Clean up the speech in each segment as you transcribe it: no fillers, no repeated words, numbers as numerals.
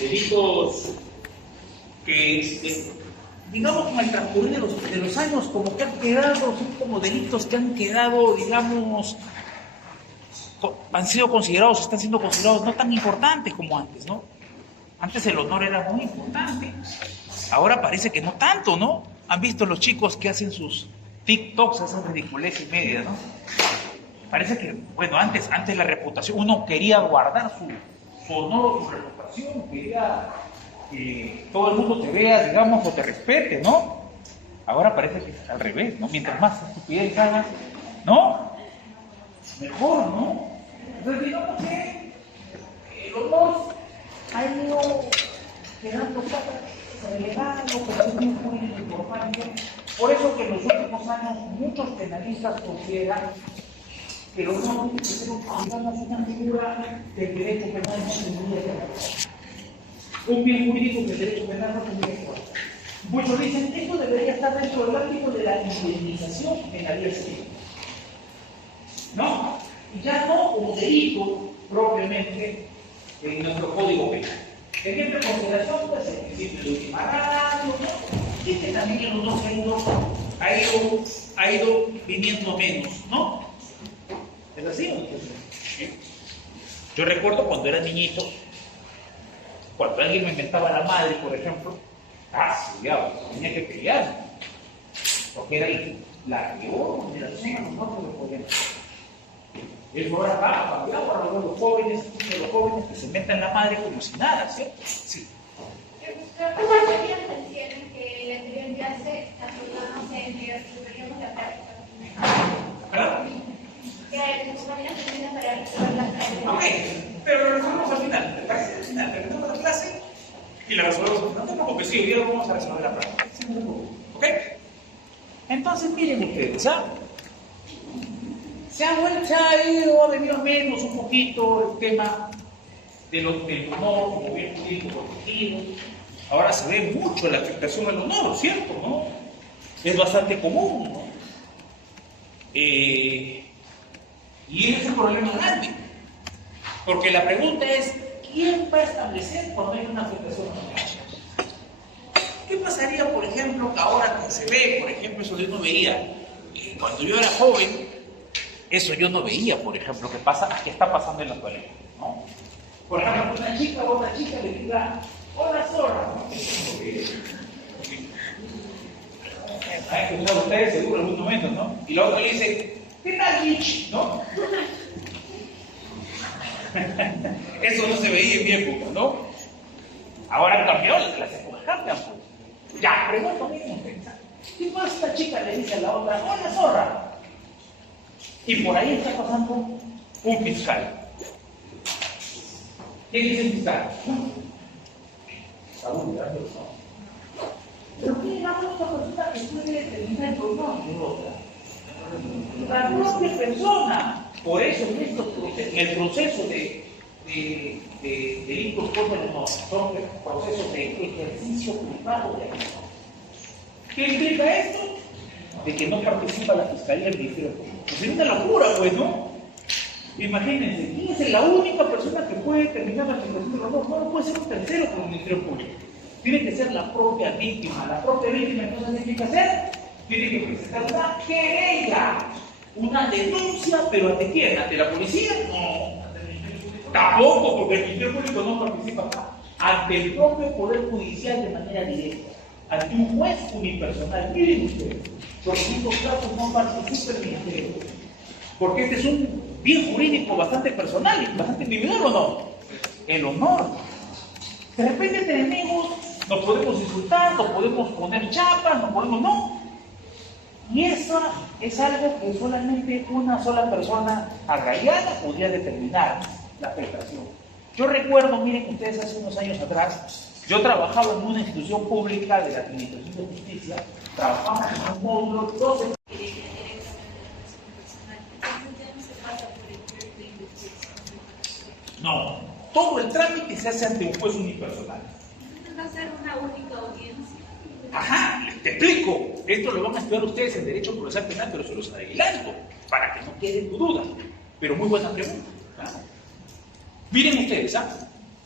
delitos que, digamos, con el transcurrir de los años, como que han quedado, son como delitos que han quedado, digamos, han sido considerados, están siendo considerados no tan importantes como antes, ¿no? Antes el honor era muy importante, ahora parece que no tanto, ¿no? Han visto los chicos que hacen sus TikToks, esas ridiculez y media, ¿no? Parece que, bueno, antes la reputación, uno quería guardar su honor, su reputación, quería que todo el mundo te vea, digamos, o te respete, ¿no? Ahora parece que es al revés, ¿no? Mientras más estupidez hagas, ¿no? Mejor, ¿no? Entonces digamos que el honor ha ido quedando relegado, pero es muy importante. Por eso que en los últimos años muchos penalistas consideran que el honor tiene que ser, digamos, una figura del derecho penal no tendría que haber. Un bien jurídico del derecho penal no tendría que haber. Muchos dicen que esto debería estar dentro del ámbito de la indemnización en la vía civil. ¿No? Y ya no como delito propiamente en nuestro código penal. Teniendo en consideración pues, el principio de última ratio, ¿no? Y que también en los dos ha ido viniendo menos, ¿no? ¿Es así o no? Yo recuerdo cuando era niñito, cuando alguien me inventaba la madre, por ejemplo, tenía que pelear, porque era la peor generación a nosotros que lo podían hacer. Eso ahora va a cambiar para los jóvenes que se metan la madre como si nada, ¿cierto? Sí. Las mayorías entienden que la anterior clase no sé, deberíamos de práctica. ¿Claro? Que tus compañeras entienden para resolver las clases. Ok, pero lo resolvemos al final. Terminamos la clase y la resolvemos al final. No te preocupes, sí, hoy día lo vamos a resolver la práctica. ¿Ok? Entonces, miren ustedes, ¿ah? Se ha ido a venir menos un poquito el tema del honor como bien jurídico protegido. Ahora se ve mucho la afectación al honor, ¿cierto? ¿No? Es bastante común, ¿no? Y ese es un problema grande. Porque la pregunta es, ¿quién va a establecer cuando hay una afectación al honor? ¿Qué pasaría, por ejemplo, que ahora que se ve, por ejemplo, eso yo no veía, cuando yo era joven, eso yo no veía, por ejemplo, qué está pasando en la actualidad, ¿no? Por ejemplo, una chica o otra chica le diga, hola zorra, ¿no? ¿Han escuchado ustedes seguro en algún momento, no? Y la otra le dice, ¿qué tal, bitch? ¿No? Eso no se veía en mi época, ¿no? Ahora han cambiado, las épocas cambian, pues. Ya, pregunto mismo, ¿qué más esta chica le dice a la otra, hola zorra? Y por ahí está pasando un fiscal. ¿Qué dice el fiscal? Está olvidando eso. Pero ¿qué digamos esta persona que puede determinar el pronombre de otra? La propia persona. Por eso en el proceso de delitos contra el honor son procesos de ejercicio privado de acción. ¿Qué implica esto? De que no participa la Fiscalía del Ministerio Público. Pues es una locura, pues, ¿no? Imagínense, ¿quién es la única persona que puede determinar la afectación del honor? No puede ser un tercero como el Ministerio Público. Tiene que ser la propia víctima. La propia víctima, entonces, ¿qué tiene que hacer? Tiene que presentar una querella, una denuncia, pero ¿ante quién? ¿Ante la policía? No. Tampoco, porque el Ministerio Público no participa acá. Ante el propio Poder Judicial de manera directa. Ante un juez unipersonal. Miren ustedes, porque en estos casos no participa el Ministerio Público. Porque este es un bien jurídico bastante personal y bastante individual, ¿o no? El honor. De repente tenemos, nos podemos insultar, nos podemos poner chapas, nos podemos no. Y eso es algo que solamente una sola persona agraviada podría determinar la afectación. Yo recuerdo, miren ustedes, hace unos años atrás, yo trabajaba en una institución pública de la Administración de Justicia, trabajamos en un módulo 12. No, todo el trámite se hace ante un juez unipersonal. Va a ser una única audiencia. Ajá, te explico. Esto lo van a estudiar ustedes en Derecho Procesal Penal, pero se los adelanto, para que no queden dudas. Pero muy buena pregunta. ¿Ah? Miren ustedes, ¿ah?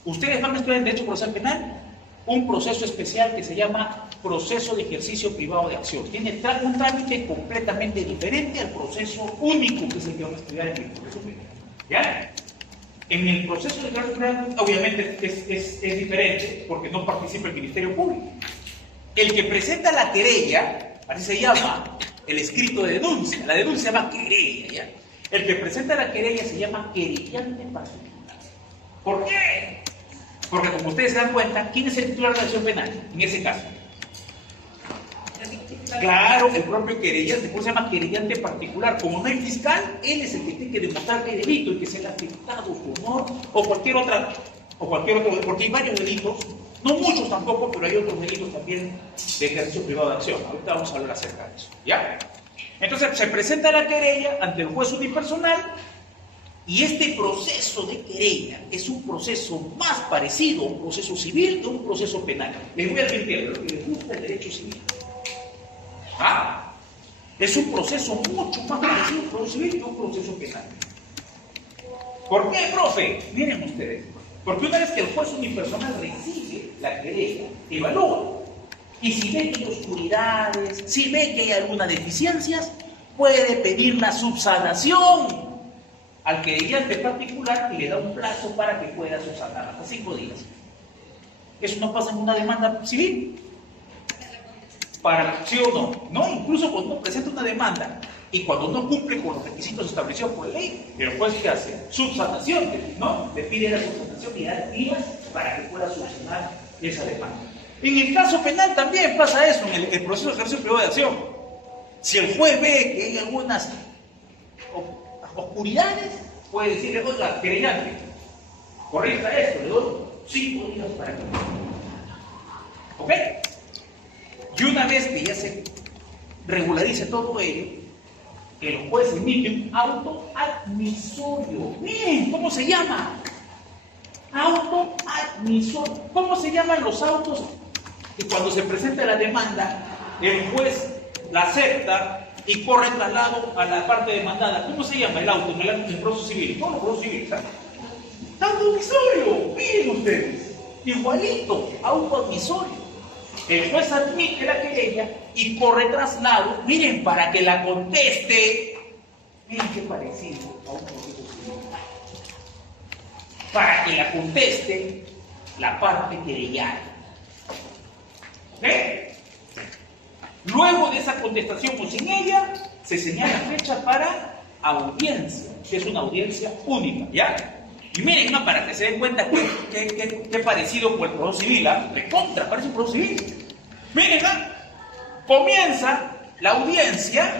Ustedes van a estudiar en Derecho Procesal Penal un proceso especial que se llama proceso de ejercicio privado de acción. Tiene un trámite completamente diferente al proceso único que es el que van a estudiar en el proceso penal. ¿Ya? En el proceso de ejercicio penal, obviamente es diferente porque no participa el Ministerio Público. El que presenta la querella, así se llama, el escrito de denuncia, la denuncia se llama querella, ¿ya? El que presenta la querella se llama querellante particular. ¿Por qué? Porque como ustedes se dan cuenta, ¿quién es el titular de la acción penal en ese caso? Claro, el propio querellante, por eso se llama querellante particular. Como no hay fiscal, él es el que tiene que demostrar que hay delito y que se le ha afectado su honor o cualquier otro, porque hay varios delitos, no muchos tampoco, pero hay otros delitos también de ejercicio privado de acción. Ahorita vamos a hablar acerca de eso, ¿ya? Entonces se presenta la querella ante el juez unipersonal y este proceso de querella es un proceso más parecido a un proceso civil que a un proceso penal. Les voy a advertir, lo que les gusta el derecho civil. Es un proceso mucho más parecido a un proceso civil que a un proceso penal. ¿Por qué, profe? Miren ustedes. Porque una vez que el juez unipersonal recibe la querella, evalúa. Y si ve que hay oscuridades, si ve que hay algunas deficiencias, puede pedir la subsanación al querellante particular y le da un plazo para que pueda subsanar, hasta 5 días. Eso no pasa en una demanda civil. ¿Sí o no? No, incluso cuando uno presenta una demanda y cuando no cumple con los requisitos establecidos por ley, el juez ¿qué hace? Subsanación, ¿no? Le pide la subsanación y da días para que pueda subsanar esa demanda. En el caso penal también pasa eso, en el proceso de ejercicio privado de acción. Si el juez ve que hay algunas oscuridades, puede decirle, oiga, querellante, corrija esto, le doy 5 días para que... ¿Ok? Y una vez que ya se regularice todo ello, el juez emite un auto admisorio. Miren, ¿cómo se llama? Auto admisorio. ¿Cómo se llaman los autos que cuando se presenta la demanda, el juez la acepta y corre traslado a la parte demandada? ¿Cómo se llama el auto en el proceso civil? ¿Cómo el proceso civil? Auto admisorio. Miren ustedes, igualito, auto admisorio. El juez admite la querella y corre traslado, miren, para que la conteste. Miren qué parecido a un proceso civil. Para que la conteste la parte querellada. ¿Ok? Luego de esa contestación o sin ella, se señala fecha para audiencia, que es una audiencia única, ¿ya? Y miren, ¿no? Para que se den cuenta qué parecido con el proceso civil, recontra, parece un proceso civil. Miren, comienza la audiencia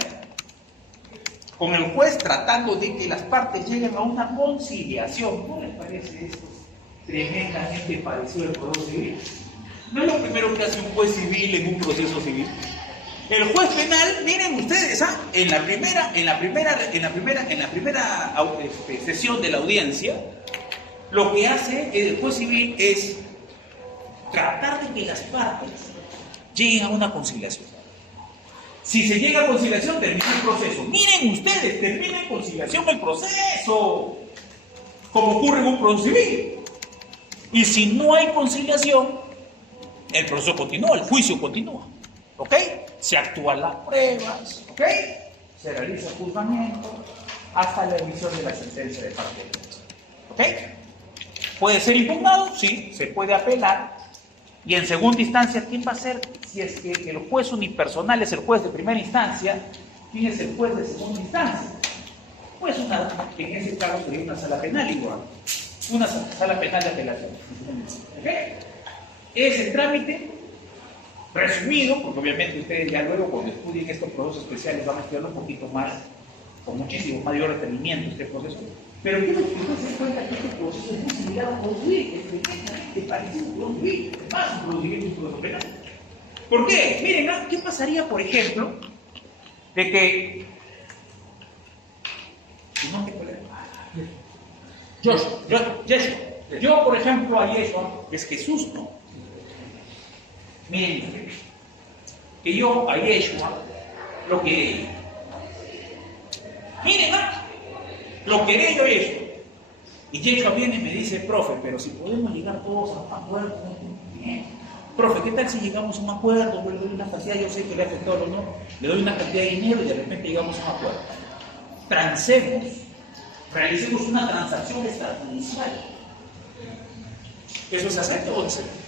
con el juez tratando de que las partes lleguen a una conciliación. ¿No les parece esto tremendamente parecido al proceso civil? No es lo primero que hace un juez civil en un proceso civil. El juez penal, miren ustedes, en la primera sesión de la audiencia, lo que hace el juez civil es tratar de que las partes lleguen a una conciliación. Si se llega a conciliación, termina el proceso. Miren ustedes, termina en conciliación el proceso, como ocurre en un proceso civil. Y si no hay conciliación, el proceso continúa, el juicio continúa. ¿Ok? Se actúan las pruebas, ¿ok? Se realiza el juzgamiento hasta la emisión de la sentencia de parte. ¿Ok? ¿Puede ser impugnado? Sí, se puede apelar. Y en segunda instancia, ¿quién va a ser? Si es que el juez unipersonal es el juez de primera instancia, ¿quién es el juez de segunda instancia? Pues en ese caso sería una sala penal igual. Una sala penal de apelación. ¿Ok? Ese trámite resumido, porque obviamente ustedes ya luego cuando estudien estos procesos especiales van a estudiarlo un poquito más, con muchísimo mayor detenimiento este proceso. Pero quiero que ustedes se den cuenta que este proceso es muy similar a un proceso civil, es perfectamente parecido a un proceso civil, es más un proceso civil que un proceso penal. ¿Por qué? Miren, ¿qué pasaría, por ejemplo, de que... Yo, por ejemplo, a Yeshua, es Jesús, ¿no? Miren, que yo a Yeshua lo quería. Miren, lo quería yo a Yeshua. Y Jenja viene y me dice, profe, pero si podemos llegar todos a un acuerdo, bien. Profe, ¿qué tal si llegamos a un acuerdo? Yo le doy una cantidad, yo sé que le ha afectado o no, le doy una cantidad de dinero y de repente llegamos a un acuerdo. Transemos, realicemos una transacción extrajudicial. ¿Eso se acepta o no se acepta?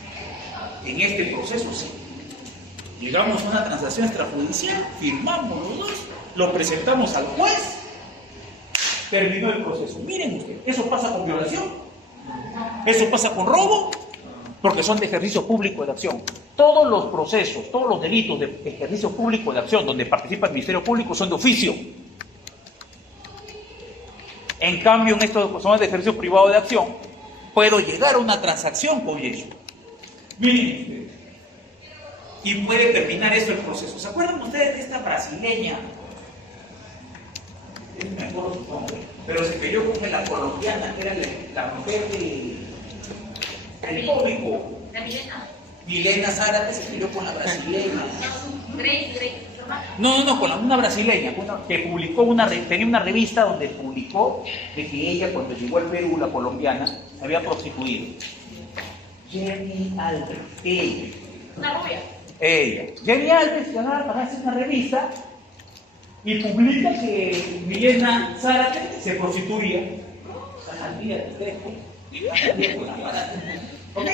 En este proceso sí. Llegamos a una transacción extrajudicial, firmamos los dos, lo presentamos al juez, terminó el proceso. Miren ustedes, ¿eso pasa con violación? ¿Eso pasa con robo? Porque son de ejercicio público de acción. Todos los procesos, todos los delitos de ejercicio público de acción donde participa el Ministerio Público son de oficio. En cambio, en estos que son de ejercicio privado de acción, puedo llegar a una transacción con ellos. Miren ustedes. Y puede terminar eso el proceso. ¿Se acuerdan ustedes de esta brasileña? No me acuerdo su nombre, pero se peleó con la colombiana, que era la mujer del público. La Milena. Milena Zárate se peleó con la brasileña. Grace. No, con una brasileña, que publicó tenía una revista donde publicó de que ella, cuando llegó al Perú, la colombiana, se había prostituido. Jenny Alves, ella. Una rubia. Jenny Alves ganaba para hacer una revista y publica que Milena Zárate se prostituía. ¿Ok?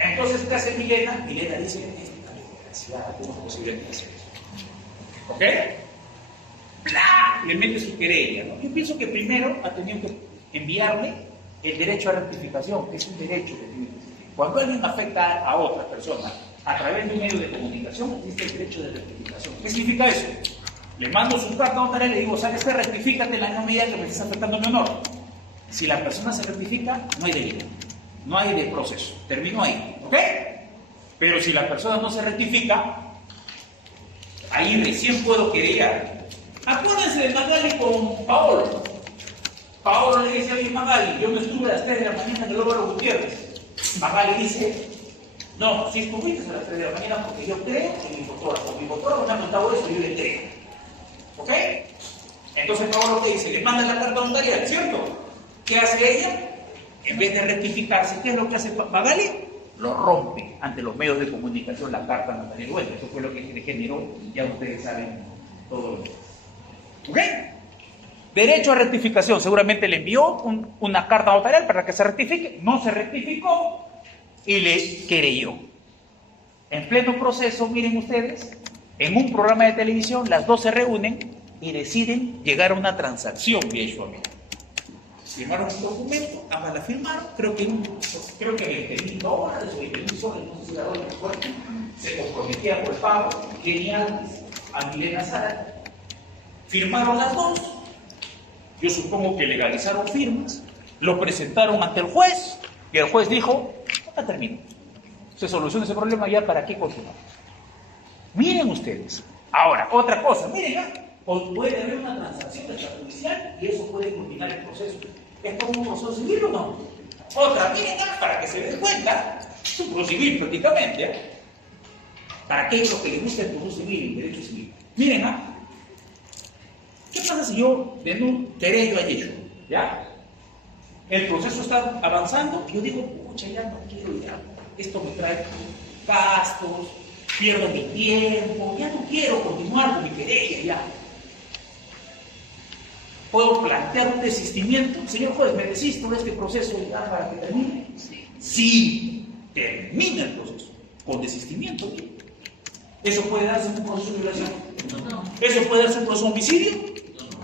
Entonces, ¿qué hace Milena? Milena dice, ¿cómo es posible que hace eso? ¿Ok? ¡Bla! Le mete su querella, ¿no? Yo pienso que primero ha tenido que enviarme el derecho a rectificación, que es un derecho que tiene que existir. Cuando alguien afecta a otra persona a través de un medio de comunicación, existe el derecho de rectificación. ¿Qué significa eso? Le mando su carta notaria y le digo, ¿sabes qué? Rectifícate en la misma medida que me estás afectando mi honor. Si la persona se rectifica, no hay delito, no hay de proceso. Termino ahí, ¿ok? Pero si la persona no se rectifica, ahí recién puedo querellar. Acuérdense de Magali con Paolo. Paolo le dice a mi Magali, yo no estuve a las 3 de la mañana en el Álvaro Gutiérrez. Magali dice, no, si estuviste a las 3 de la mañana porque yo creo en mi fotógrafo. Mi fotógrafo me ha contado eso y yo le creo. ¿Ok? Entonces Paolo te dice, le manda la carta notarial, ¿cierto? ¿Qué hace ella? En vez de rectificarse, ¿qué es lo que hace Magali? Lo rompe ante los medios de comunicación la carta notarial. Bueno, eso fue lo que le generó, ya ustedes saben todo lo que es. ¿Ok? Derecho a rectificación, seguramente le envió una carta notarial para que se rectifique, no se rectificó y le querelló. En pleno proceso, miren ustedes, en un programa de televisión las dos se reúnen y deciden llegar a una transacción, viejo amigo. Firmaron un documento, ambas la firmaron, creo que 20.000 dólares o 20.000 soles, no sé si la doy mejor, se comprometía por pago, genial, a Milena Zárate. Firmaron las dos, yo supongo que legalizaron firmas, lo presentaron ante el juez y el juez dijo, ya terminó. Se soluciona ese problema, ya para qué continuar. Miren ustedes. Ahora, otra cosa, miren, puede haber una transacción extrajudicial y eso puede culminar el proceso. ¿Es como un proceso civil o no? Otra, miren, para que se den cuenta, es un proceso civil prácticamente. Para aquellos que les gusta el proceso civil, el derecho civil. Miren, ¿qué pasa si yo querello a ellos? ¿Ya? El proceso está avanzando y yo digo, pucha, ya no quiero ya. Esto me trae gastos, pierdo mi tiempo, ya no quiero continuar con mi querella, ya. ¿Puedo plantear un desistimiento? Señor juez, ¿me desisto de este proceso ya para que termine? Sí, termina el proceso. Con desistimiento. ¿Eso puede darse en un proceso de violación? No. ¿Eso puede darse en un proceso de homicidio?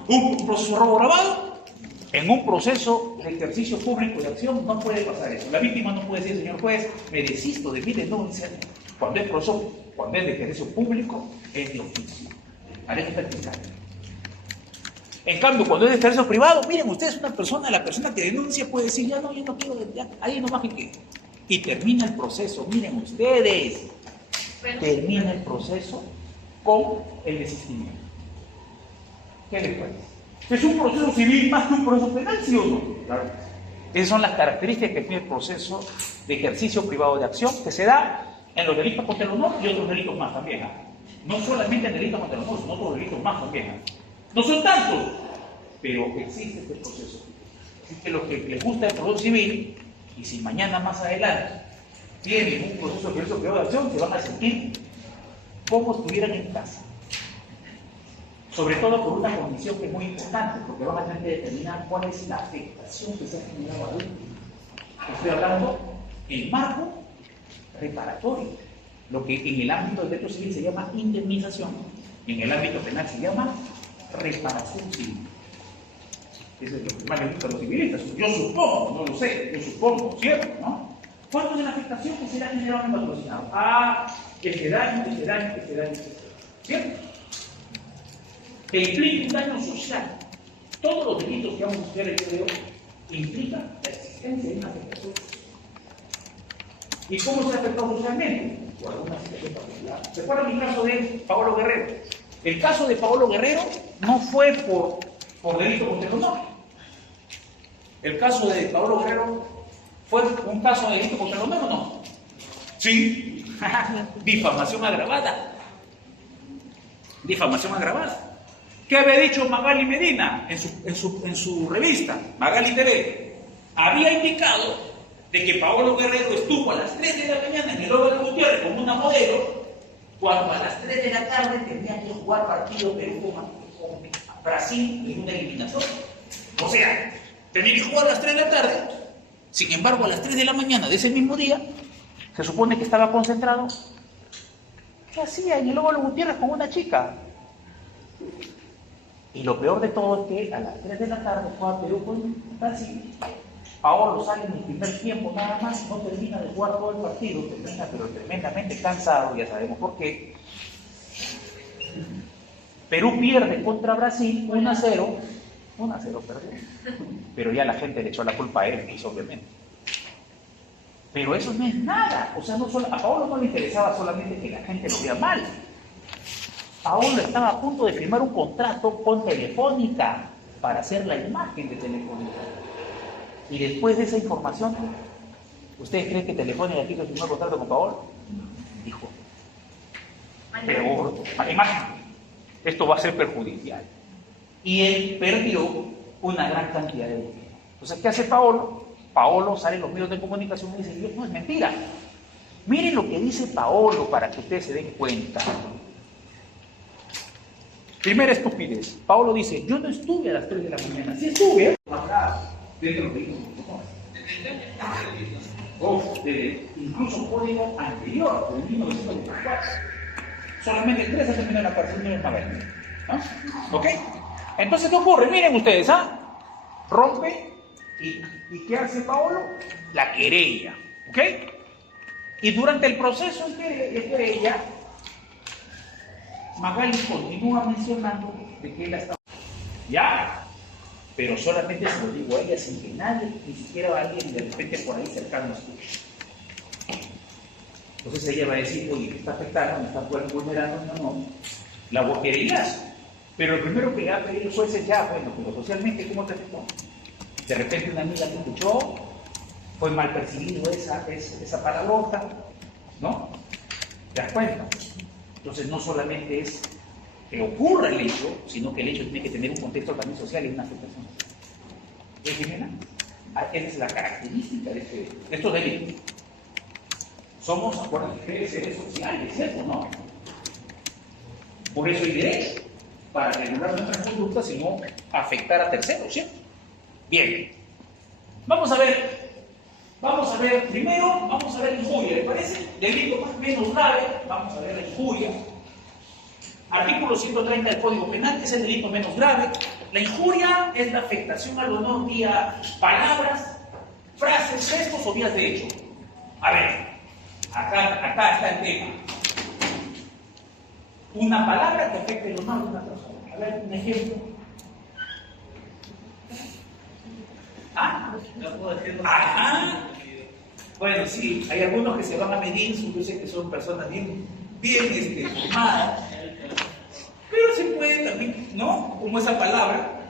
¿Un proceso de robo grabado? En un proceso de ejercicio público de acción no puede pasar eso. La víctima no puede decir, señor juez, me desisto de mi denuncia. Cuando es proceso, cuando es de ejercicio público, es de oficio. Haré que fiscal. En cambio, cuando es de ejercicio privado, miren ustedes, la persona que denuncia puede decir, ya no, yo no quiero, ya, ahí nomás que quede. Y termina el proceso, miren ustedes, termina el proceso con el desistimiento. ¿Qué les parece? ¿Es un proceso civil más que un proceso penal, sí o no? Claro. Esas son las características que tiene el proceso de ejercicio privado de acción que se da en los delitos contra el honor y otros delitos más también. No solamente en delitos contra el honor, sino otros delitos más también. No son tantos, pero existe este proceso. Así que los que les gusta el proceso civil, y si mañana más adelante tienen un proceso de periodo de acción, se van a sentir como estuvieran en casa. Sobre todo por una condición que es muy importante, porque van a tener que determinar cuál es la afectación que se ha generado ahí. Estoy hablando del marco reparatorio, lo que en el ámbito del derecho civil se llama indemnización, y en el ámbito penal se llama reparación civil. Eso es lo que más les gusta a los civilistas. Yo supongo, no lo sé, yo supongo, ¿cierto? ¿No? ¿Cuánto es la afectación que se le ha generado en el patrocinado? Ese daño, ¿cierto? Que implica un daño social. Todos los delitos que vamos a estudiar el día de hoy implican la existencia de una afectación. ¿Y cómo se ha afectado socialmente? Por alguna situación particular. ¿Recuerdan el caso de Paolo Guerrero? El caso de Paolo Guerrero no fue por delito contra el honor. El caso de Paolo Guerrero fue un caso de delito contra el honor, ¿o no? Sí. Difamación agravada. Difamación agravada. ¿Qué había dicho Magali Medina en su revista, Magali TV? Había indicado de que Paolo Guerrero estuvo a las 3 de la mañana en el Óvalo Gutiérrez como una modelo, cuando a las 3 de la tarde tenía que jugar partido Perú con Brasil en una eliminación. O sea, tenía que jugar a las 3 de la tarde. Sin embargo, a las 3 de la mañana de ese mismo día, se supone que estaba concentrado. ¿Qué hacía en el Óvalo Gutiérrez con una chica? Y lo peor de todo es que a las 3 de la tarde juega Perú con Brasil. Paolo sale en el primer tiempo nada más, no termina de jugar todo el partido, termina pero tremendamente cansado, ya sabemos por qué. Perú pierde contra Brasil 1-0, 1-0 perdió. Pero ya la gente le echó la culpa a él, pues, obviamente. Pero eso no es nada, o sea, a Paolo no le interesaba solamente que la gente lo vea mal. Paolo estaba a punto de firmar un contrato con Telefónica para hacer la imagen de Telefónica. Y después de esa información, ¿ustedes creen que Telefónica quiso firmar un contrato con Paolo? Dijo, pero imagen, esto va a ser perjudicial. Y él perdió una gran cantidad de dinero. Entonces, ¿qué hace Paolo? Paolo sale en los medios de comunicación y dice, no, es mentira. Miren lo que dice Paolo para que ustedes se den cuenta. Primera estupidez. Paolo dice, yo no estuve a las 3 de la mañana. Sí estuve. Acá, dentro de los vehículos. Incluso código anterior, de 1924. Solamente 3 ha terminado la cárcel de Magallanes. ¿No? ¿Ok? Entonces, ¿qué ocurre? Miren ustedes, rompe y ¿qué hace Paolo? La querella. ¿Ok? Y durante el proceso de querella, Magali continúa mencionando de que él estaba ya, pero solamente se lo digo a ella sin que nadie, ni siquiera alguien de repente por ahí cercano escuche. Entonces ella va a decir, oye, me está afectando, me está vulnerando, no, la voy a querellas. Pero el primero que le va a pedir el juez es ya, bueno, pero socialmente, ¿cómo te afectó? De repente una amiga te escuchó, fue mal percibido esa palabrota, ¿no? ¿Te das cuenta? Entonces no solamente es que ocurra el hecho, sino que el hecho tiene que tener un contexto también social y una afectación. ¿Ves, Jimena? Esa es la característica de estos delitos. Somos, acuérdense, seres sociales, ¿cierto? ¿No? Por eso hay derecho para regular nuestras conductas y no afectar a terceros, ¿cierto? Bien. Vamos a ver, primero, vamos a ver injuria, ¿le parece? Delito más menos grave, vamos a ver la injuria. Artículo 130 del Código Penal, es el delito menos grave. La injuria es la afectación al honor vía palabras, frases, gestos o vías de hecho. A ver, acá está el tema. Una palabra que afecte el honor de una persona. A ver, un ejemplo. Ajá. Bueno, sí, hay algunos que se van a medir, yo sé que son personas bien formadas, pero se puede también, ¿no? Como esa palabra,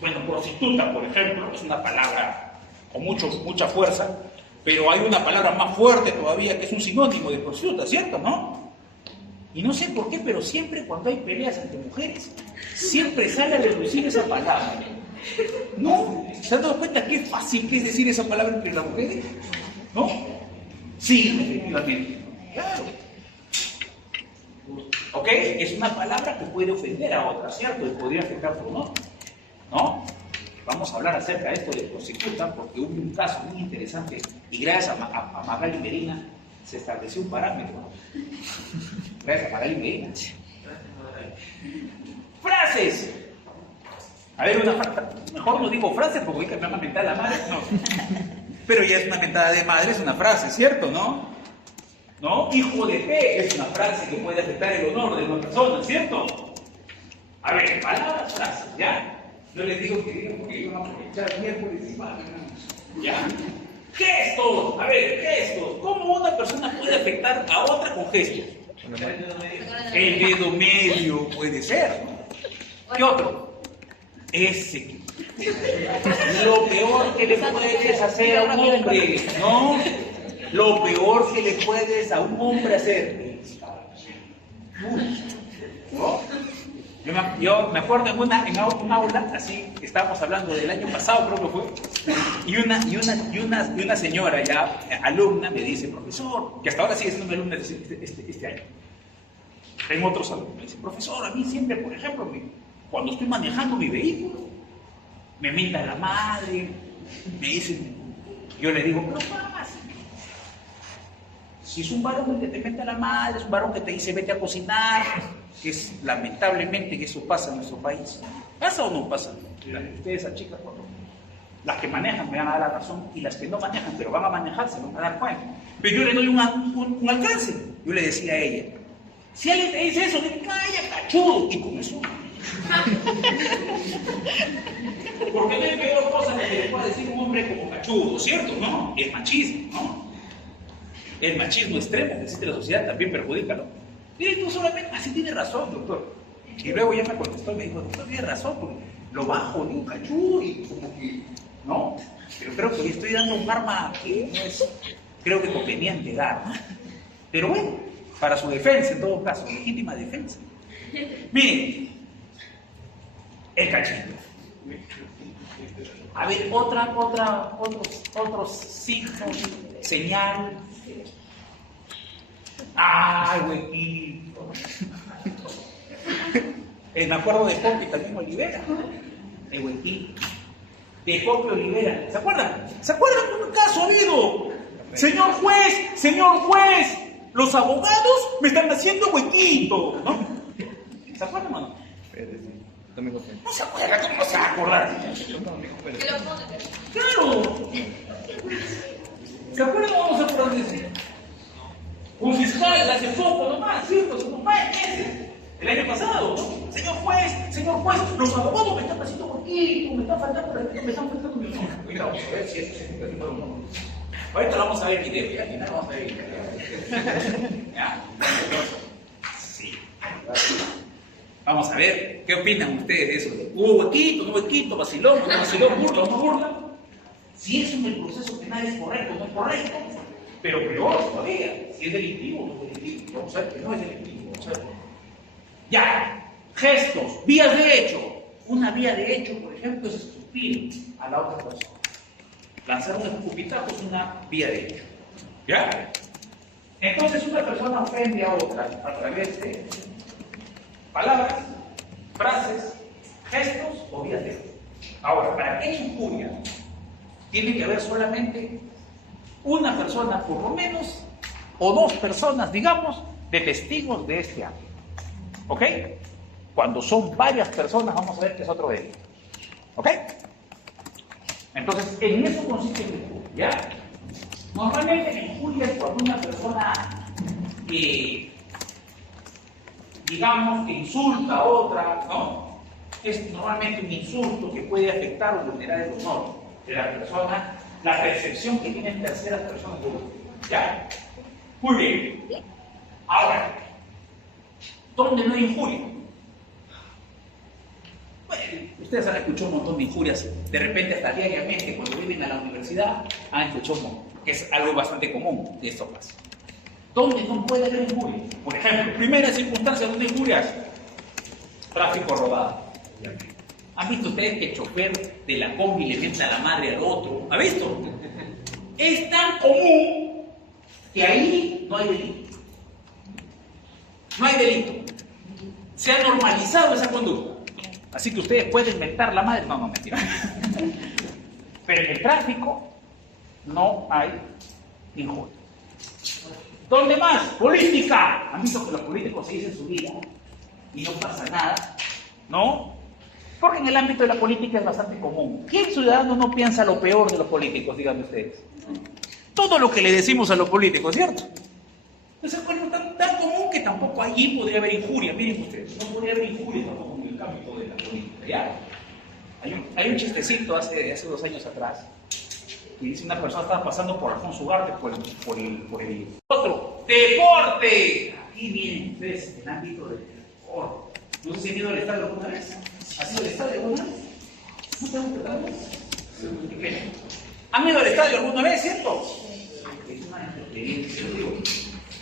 bueno, prostituta, por ejemplo, es una palabra con mucha fuerza, pero hay una palabra más fuerte todavía que es un sinónimo de prostituta, ¿cierto? ¿No? Y no sé por qué, pero siempre cuando hay peleas entre mujeres, siempre sale a reducir esa palabra. ¿No? ¿Se han dado cuenta qué fácil que es decir esa palabra entre las mujeres? ¿No? Sí, efectivamente. Claro. ¿Ok? Es una palabra que puede ofender a otra, ¿cierto? Y podría afectar por no. ¿No? Vamos a hablar acerca de esto de prostituta, porque hubo un caso muy interesante y gracias a Magali Medina se estableció un parámetro. Gracias a Magali Medina. ¡Frases! A ver, mejor no digo frases porque hay que me mentada la madre. No. Pero ya es una mentada de madre, es una frase, ¿cierto? ¿No? ¿No? Hijo de P es una frase que puede afectar el honor de una persona, ¿cierto? A ver, palabras, frases, ¿ya? No les digo que digan porque iban a aprovechar el miércoles y van, ¿ya? Gestos, a ver, gestos. ¿Cómo una persona puede afectar a otra con gestos? El dedo medio puede ser, ¿no? ¿Qué otro? Ese. Lo peor que le puedes hacer a un hombre, ¿no? Lo peor que le puedes a un hombre hacer. ¿No? Yo me acuerdo en una aula, así, estábamos hablando del año pasado, creo que fue, y una señora ya, alumna, me dice, profesor, que hasta ahora sigue siendo mi alumna este año. Tengo otros alumnos, me dice, profesor, a mí siempre, por ejemplo, cuando estoy manejando mi vehículo, me mienta la madre, me dicen, yo le digo, pero más. Si es un varón que te mete a la madre, es un varón que te dice vete a cocinar, que es lamentablemente que eso pasa en nuestro país. ¿Pasa o no pasa? Ustedes, a chicas, las que manejan me van a dar la razón y las que no manejan, pero van a manejar, se van a dar cuenta. Pero yo le doy un alcance. Yo le decía a ella, si alguien te dice eso, le calla, cachudo, y con eso. Porque no hay peor cosa que le pueda decir un hombre como cachudo, ¿cierto? ¿No? El machismo, ¿no? El machismo extremo que existe en la sociedad también perjudica, ¿no? Y tú solamente, así tiene razón, doctor. Y luego ya me contestó y me dijo, doctor, tiene razón, porque lo bajo, digo, cachudo, y como que, ¿no? Pero creo que le estoy dando un arma que no es, creo que conveniente dar, ¿no? Pero bueno, para su defensa, en todo caso, legítima defensa. Miren, el cachito. A ver, otros signos, señal. ¡Ay, huequito! Me acuerdo de Poppy también Olivera, el huequito. De Poppy Olivera, ¿se acuerdan? ¿Se acuerdan de un caso habido? Señor juez, los abogados me están haciendo huequito, ¿no? ¿Se acuerdan o no? No se acuerdan, ¿cómo no se va a acordar? ¡Claro! ¿Se acuerdan o no se acuerdan de eso? Un fiscal hace poco nomás, ¿cierto? Hace unos meses, el año pasado, ¿no? Señor juez, los abogados me están haciendo huequito, me están faltando respeto, me están faltando mi honor. Mira, vamos a ver si eso significa o no. Ahorita vamos a ver el video, ya al final vamos a ver el video. ¿Ya? Sí. Vamos a ver, ¿qué opinan ustedes de eso? ¿Hubo huequito, no huequito, vacilón, no vacilón, burla, no burla? Si eso en el proceso penal es correcto, no es correcto, pero peor todavía, si es delictivo o no es delictivo. Vamos a ver que no es delictivo, vamos a ver. Ya, gestos, vías de hecho. Una vía de hecho, por ejemplo, es escupir a la otra persona. Lanzar un escupitajo es una vía de hecho. ¿Ya? Entonces una persona ofende a otra a través de palabras, frases, gestos o vías de hecho. Ahora, para que haya injuria, tiene que haber solamente una persona, por lo menos, o dos personas, digamos, de testigos de este acto. ¿Ok? Cuando son varias personas, vamos a ver que es otro delito. ¿Ok? Entonces, en eso consiste la injuria, ¿ya? Normalmente la injuria es cuando una persona digamos que insulta a otra, ¿no? Es normalmente un insulto que puede afectar o vulnerar el honor de la persona, la percepción que tienen terceras personas de uno. ¿Ya? Muy bien. Ahora, ¿dónde no hay injuria? Bueno, ustedes han escuchado un montón de injurias, de repente hasta diariamente, cuando viven a la universidad, han escuchado un montón, que es algo bastante común de estos casos. ¿Dónde no puede haber injuria? Por ejemplo, primera circunstancia donde hay injurias, tráfico rodado. ¿Han visto ustedes que el chofer de la combi le mete a la madre al otro? ¿Ha visto? Es tan común que ahí no hay delito. No hay delito. Se ha normalizado esa conducta. Así que ustedes pueden mentar la madre. No, mentira. Pero en el tráfico no hay injuria. ¿Dónde más? Política. Han visto que los políticos se dicen su vida y no pasa nada, ¿no? Porque en el ámbito de la política es bastante común. ¿Quién ciudadano no piensa lo peor de los políticos, díganme ustedes? Todo lo que le decimos a los políticos, ¿cierto? Entonces, bueno, tan común que tampoco allí podría haber injuria. Miren ustedes, no podría haber injuria tampoco en el ámbito de la política, ¿ya? Hay un chistecito hace 2 años atrás, que dice una persona estaba pasando por Alfonso Ugarte, por el otro, ¡deporte! Aquí miren ustedes, en el ámbito del deporte. No sé si han ido al estadio alguna vez. ¿Has ido al estadio alguna vez? ¿No te han ido al estadio? ¿Han ido al estadio alguna vez, cierto? Es una experiencia,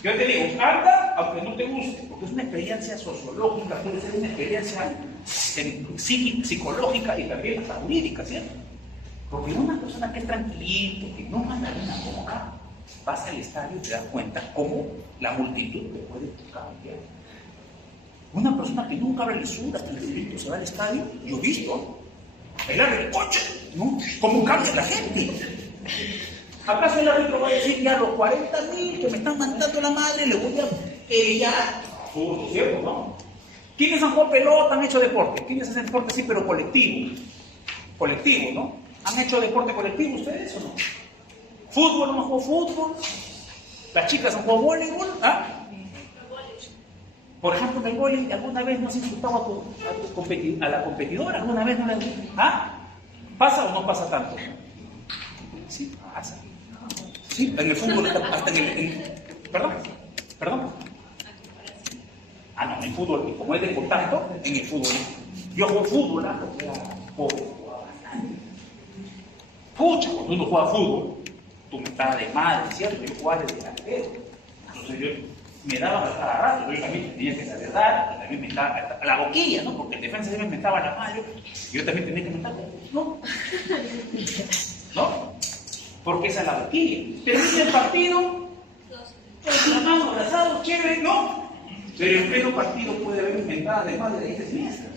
yo te digo, anda aunque no te guste, porque es una experiencia sociológica, puede ser una experiencia psicológica y también hasta jurídica, ¿cierto? Porque una persona que es tranquilito, que no manda una boca, vas al estadio y te das cuenta cómo la multitud te puede cambiar. Una persona que nunca abre lisuras, tan tranquilito, se va al estadio, yo he visto, bailar el coche, ¿no? ¿Cómo cambia la gente? ¿Acaso el árbitro va a decir ya a los 40.000 que me están mandando la madre, le voy a ya? ¿Cierto, no? ¿Quiénes han jugado pelota, han hecho deporte? ¿Quiénes hacen deporte? Sí, pero colectivo. Colectivo, ¿no? ¿Han hecho deporte colectivo ustedes o no? ¿Fútbol? ¿No han jugado fútbol? ¿Las chicas han jugado voleibol? ¿Ah? Por ejemplo, en el voleibol, ¿alguna vez no has insultado a la competidora? ¿Alguna vez no le has dicho? ¿Ah? ¿Pasa o no pasa tanto? Sí, pasa. Sí, en el fútbol, hasta ¿Perdón? Ah, no, en el fútbol, como es de contacto, en el fútbol. Yo juego fútbol, porque era pobre, jugaba bastante. Pucha, cuando uno juega fútbol, tú me estabas de madre, ¿cierto? Yo jugaba de delantero. Entonces yo me daba a cada rato, yo también tenía que saber dar, también me daba a la boquilla, ¿no? Porque el defensa siempre me estaba la madre, yo también tenía que meter, ¿no? ¿No? Porque esa es la boquilla. Termina el partido, todos las manos abrazados, chévere, ¿no? Pero en pleno partido puede haber inventadas de más de 10 siniestras.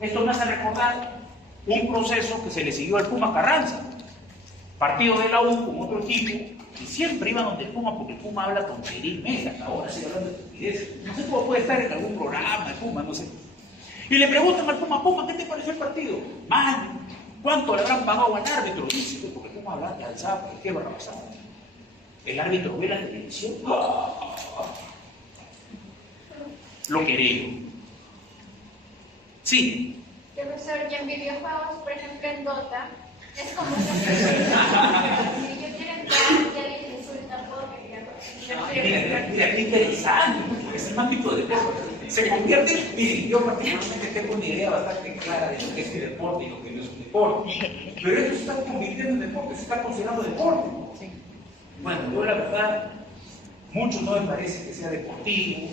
Esto me hace recordar un proceso que se le siguió al Puma Carranza. Partido de la U con otro equipo, y siempre iban donde el Puma porque el Puma habla tontería y media, hasta ahora sigue hablando de estupidez. No sé cómo puede estar en algún programa el Puma, no sé. Y le preguntan al Puma, ¿qué te pareció el partido? Mal. ¿Cuánto le habrán pagado al árbitro? Dice, porque el Puma hablaba de alzada, ¿qué va a pasar? El árbitro ve la televisión. Lo quería. Sí. Profesor, y en videojuegos, por ejemplo en Dota, es como que si yo quiero entrar y alguien me insulta, puedo pelear. Mira, qué interesante, es el ámbito de deporte. Se convierte, miren, yo particularmente tengo una idea bastante clara de lo que es el deporte y lo que no es un deporte. Pero esto se está convirtiendo en deporte, se está considerando deporte. Sí. Bueno, yo la verdad, mucho no me parece que sea deportivo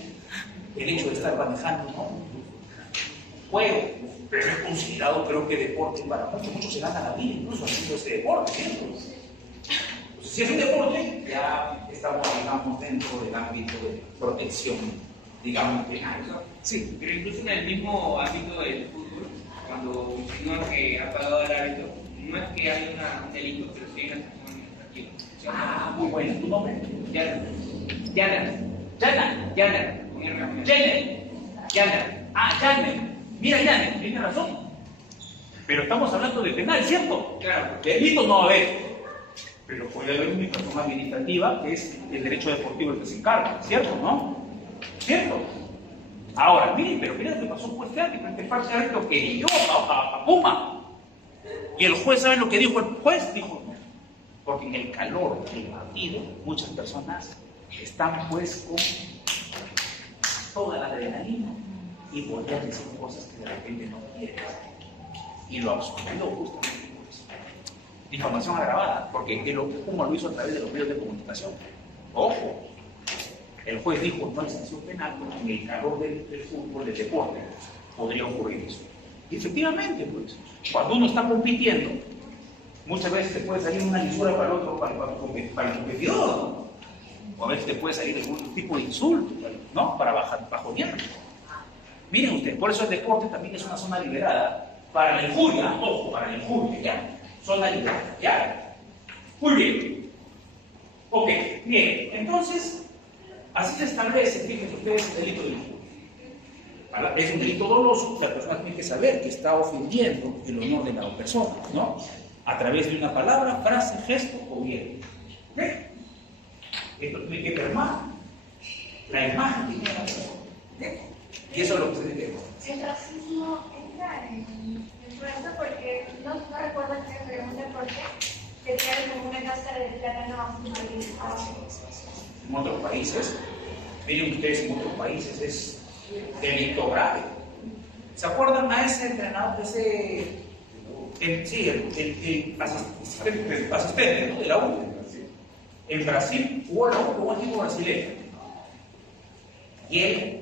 el hecho de estar manejando, ¿no? Juego, pero es considerado, creo que deporte para muchos se ganan la vida incluso haciendo este deporte, ¿cierto? Entonces, si es un deporte, ya estamos, digamos, dentro del ámbito de protección, digamos, penal. Sí. Pero incluso en el mismo ámbito del fútbol, cuando no es que ha pagado al árbitro, no es que haya un delito, pero sí hay una sanción administrativa. Ah, muy bueno, ¿tu nombre? Janer. Janer. Mira, Janet, tiene razón. Pero estamos hablando de penal, ¿cierto? Claro. Delito no va a haber. Pero puede haber una infracción administrativa que es el derecho deportivo el que se encarga, ¿cierto? ¿No? ¿Cierto? Ahora, miren, pero miren lo que pasó con este árbitro. Este árbitro que hirió a Puma. Y el juez, ¿saben lo que dijo el juez? Dijo, no. Porque en el calor del partido, muchas personas están pues con toda la adrenalina y podrían decir cosas que de repente no quieren. Y lo absolvió justamente por eso. Difamación agravada, porque Puma lo hizo a través de los medios de comunicación. Ojo, el juez dijo no hay sanción penal, porque en el calor del fútbol, del deporte, podría ocurrir eso. Y efectivamente, pues, cuando uno está compitiendo, muchas veces te puede salir una lisura para el otro, para el competidor, ¿no? O a veces te puede salir algún tipo de insulto, ¿no? Para bajonear. Miren ustedes, por eso el deporte también es una zona liberada para la injuria, ojo, para la injuria, ¿ya? Zona liberada, ¿ya? Muy bien. Ok, bien, entonces, así se establece, fíjense ustedes, el delito de injuria. Es un delito doloso, la persona tiene que saber que está ofendiendo el honor de la persona, ¿no? A través de una palabra, frase, gesto o bien. ¿Ok? Esto tiene que permar la imagen que tiene la persona. ¿Ok? Y eso es lo que se debe. El racismo entra en esto porque no recuerdo que pero un deporte que tiene como una cáscara de plátano en otros países, miren ustedes, en otros países es delito grave. ¿Se acuerdan a ese entrenador, el asistente, ¿no? de la U? En Brasil jugó la U con un equipo brasileño. Y él,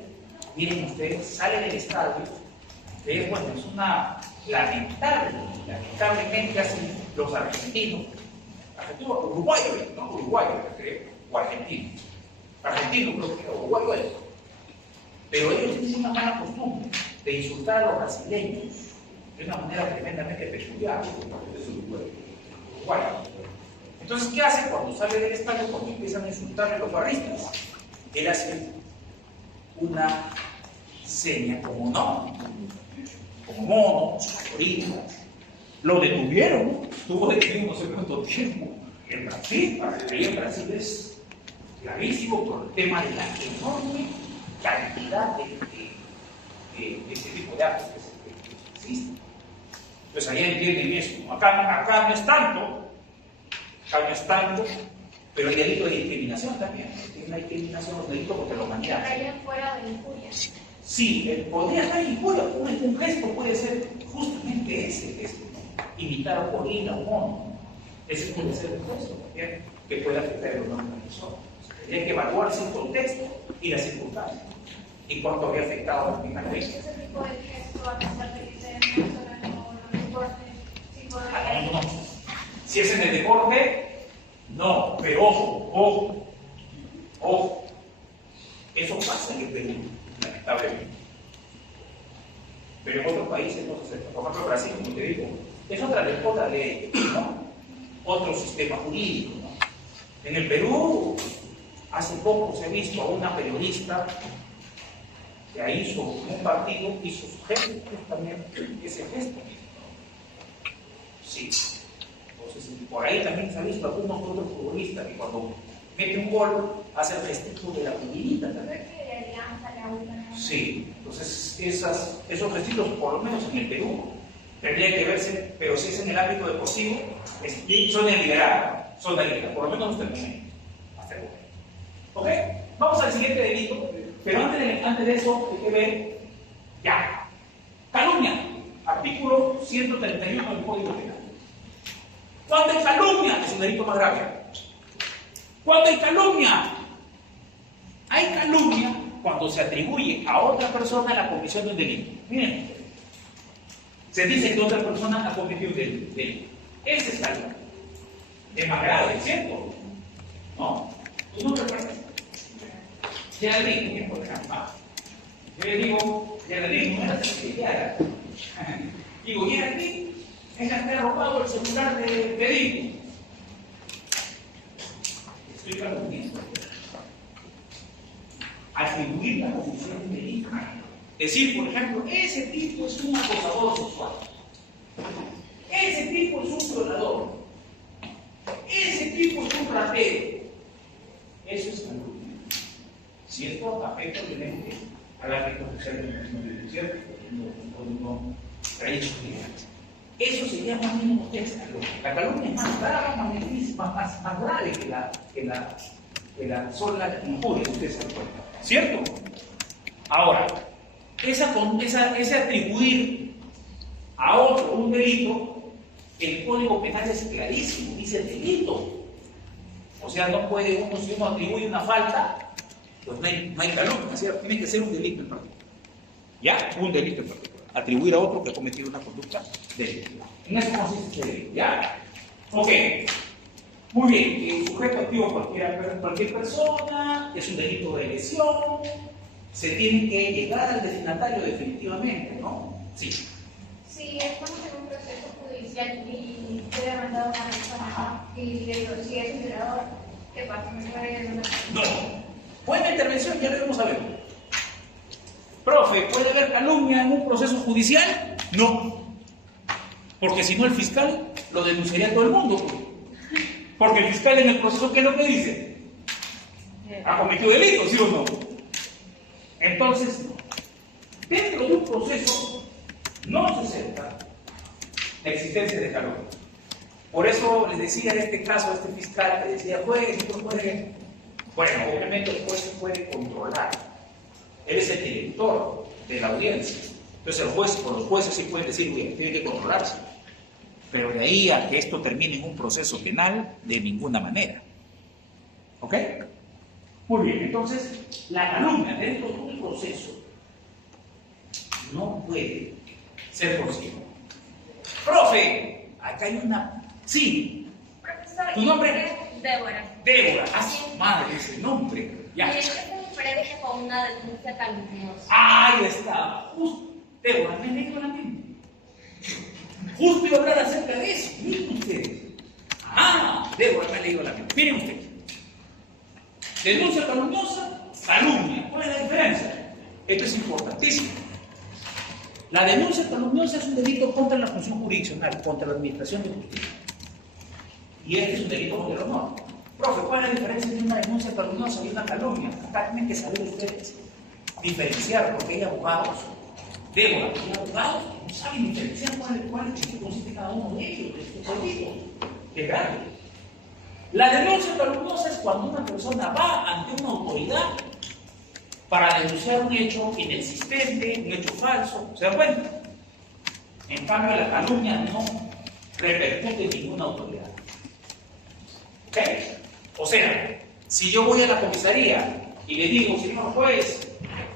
miren ustedes, sale del estadio, que es, bueno, es una lamentablemente hacen los argentinos, uruguayos, ¿no? Uruguayos, creo, o argentinos. Argentinos creo que uruguayos es. Pero ellos tienen una mala costumbre de insultar a los brasileños de una manera tremendamente peculiar. Uruguay. Entonces, ¿qué hace cuando sale del estadio? Cuando empiezan a insultarle a los barristas, él hace una seña como no, como mono, gorila. Lo detuvieron, estuvo detenido no sé cuánto tiempo. En Brasil, ahí en Brasil es gravísimo por el tema de la enorme cantidad de este tipo de actos que existen. Pues allá entienden eso. Acá no es tanto, pero hay delito de discriminación también. Tiene una discriminación, los delitos porque lo manejan. Estaría fuera de injuria. Sí, podría estar injuria. Un gesto puede ser justamente ese gesto, ¿no? Imitar a un gorila, a un mono. Ese puede ser un gesto también que puede afectar el honor de la persona. Tendría que evaluarse el contexto y las circunstancias. Y cuánto habría afectado también a la ley. Ese tipo de gesto, a pesar de que sea en una zona como los deportes, sí podría. No. Si es en el deporte, no. Pero ojo. Eso pasa en el Perú, lamentablemente. Pero en otros países no se acepta. Por ejemplo, Brasil, como te digo, es otra ley, ¿no? Otro sistema jurídico, ¿no? En el Perú, hace poco se ha visto a una periodista que hizo un partido, hizo su gesto, también ese gesto. Sí. Entonces, por ahí también se ha visto algunos otros futbolistas que cuando mete un gol, hace el gestito de la puñilita también. Sí. Entonces, esos gestitos, por lo menos en el Perú, tendrían que verse, pero si es en el ámbito deportivo, son deliberados, por lo menos hasta el momento. ¿Ok? Vamos al siguiente delito, pero antes de eso hay que ver, ya, calumnia, artículo 131 del Código Penal. Cuando hay calumnia, es un delito más grave. Cuando hay calumnia cuando se atribuye a otra persona la comisión de un delito. Miren, se dice que otra persona ha cometido un delito. Ese es calumnia. Es más grave, ¿cierto? ¿No? ¿Tú no recuerdas? Geraldine, por ejemplo. Yo le digo, Geraldine, no era secretaria. Digo, Geraldine es la que ha robado el celular de Diego. Estoy calumniando. Atribuir la comisión de delito. Decir, por ejemplo, ese tipo es un acosador sexual. Ese tipo es un violador. Ese tipo es un ratero. Eso es calumnia. Si esto afecta obviamente al ámbito social de la justicia, no ha dicho que eso se llama mínimo texto. La calumnia es más grave, más grave que la sola injuria, ustedes se acuerdan. ¿Cierto? Ahora, ese atribuir a otro un delito, el Código Penal es clarísimo, dice delito. O sea, no puede uno, si uno atribuye una falta, pues no hay calumnia, ¿cierto? Tiene que ser un delito en particular. ¿Ya? Un delito en particular. atribuir a otro que ha cometido una conducta delictiva. En eso consiste este delito, ¿ya? Ok. Muy bien, el sujeto activo cualquier persona, es un delito de lesión, se tiene que llegar al destinatario definitivamente, ¿no? Sí. Si estamos en un proceso judicial y se ha demandado a una persona y le digo, si es un violador, ¿qué pasa? ¿Me puede denunciar? No. Buena intervención, ya lo vamos a ver. Profe, ¿puede haber calumnia en un proceso judicial? No. Porque si no el fiscal lo denunciaría a todo el mundo. Porque el fiscal en el proceso, ¿qué es lo que dice? ¿Ha cometido delito, sí o no? Entonces, dentro de un proceso no se acepta la existencia de calumnia. Por eso les decía en este caso a este fiscal que decía, juez, ¿no puede? Bueno, obviamente el juez se puede controlar. Él es el director de la audiencia. Entonces el juez, o los jueces sí pueden decir, bien, tiene que controlarse. Pero de ahí a que esto termine en un proceso penal, de ninguna manera. ¿Ok? Muy bien, entonces, la calumnia dentro de un proceso no puede ser posible. Profe, acá hay una... Sí. Profesor, ¿Tu nombre? Débora. Débora. Ah, su madre, ese nombre. Ya. ¿Y es diferente con una denuncia calumniosa? Ahí está. Justo. Débora, me he leído la mente. Justo iba a hablar acerca de eso. Miren ustedes. Ah, Débora, me he leído la mente. Miren ustedes. Denuncia calumniosa, calumnia. ¿Cuál es la diferencia? Esto es importantísimo. La denuncia calumniosa es un delito contra la función jurisdiccional, contra la administración de justicia. Y este es un delito contra el honor. Profe, ¿cuál es la diferencia entre una denuncia calumniosa y una calumnia? Acá tienen que saber ustedes diferenciar, porque hay abogados, Débora, hay abogados que no saben diferenciar cuál es que consiste cada uno de ellos, de estos delitos. ¡Qué grave! La denuncia calumniosa es cuando una persona va ante una autoridad para denunciar un hecho inexistente, un hecho falso. ¿Se dan cuenta? En cambio, la calumnia no repercute en ninguna autoridad. ¿Ok? O sea, si yo voy a la comisaría y le digo, señor juez,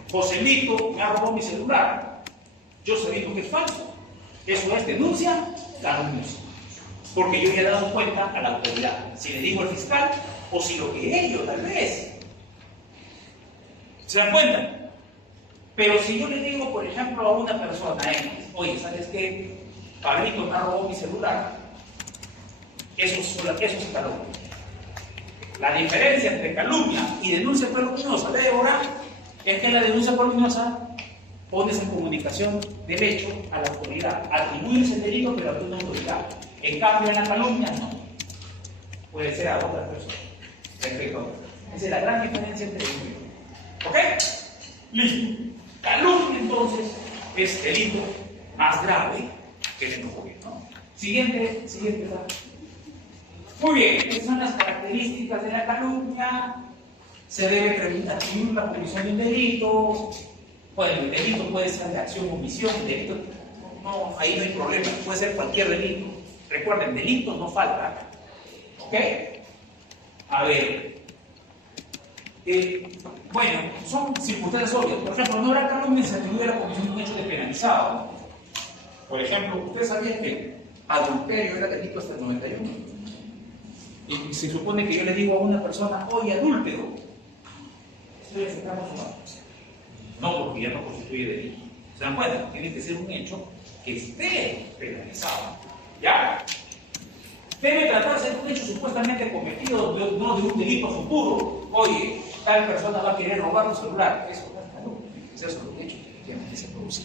Joselito me ha robado mi celular, yo sabiendo que es falso, eso es denuncia calumniosa. Porque yo ya he dado cuenta a la autoridad, si le digo al fiscal o si lo que ellos tal vez. ¿Se dan cuenta? Pero si yo le digo, por ejemplo, a una persona, oye, ¿sabes qué? Pablito me ha robado mi celular, eso es calumnia. La diferencia entre calumnia y denuncia calumniosa, Débora, es que la denuncia calumniosa pones en comunicación del hecho a la autoridad, atribuyes el delito pero a una autoridad. En cambio, en la calumnia no. Puede ser a otra persona. Perfecto. Esa es la gran diferencia entre ellos. ¿Ok? Listo. Calumnia, entonces, es delito más grave que el enojo, ¿no? Siguiente. Muy bien, estas son las características de la calumnia. Se debe atribuir la comisión de un delito. Bueno, el delito puede ser de acción o omisión. Delito, no, ahí no hay problema. Puede ser cualquier delito. Recuerden, delitos no faltan. ¿Ok? A ver. Bueno, son circunstancias obvias. Por ejemplo, no habrá calumnia si atribuye a la comisión de un hecho despenalizado. Por ejemplo, ustedes sabían que adulterio era delito hasta el 91. Y se supone que yo le digo a una persona, oye, adúltero, estoy aceptando su mano. No, porque ya no constituye delito. ¿Se dan cuenta? Tiene que ser un hecho que esté penalizado. ¿Ya? Debe tratarse de un hecho supuestamente cometido, no de un delito futuro. Oye, tal persona va a querer robar un celular. Eso no es calumnia. Eso es un hecho que efectivamente se produce.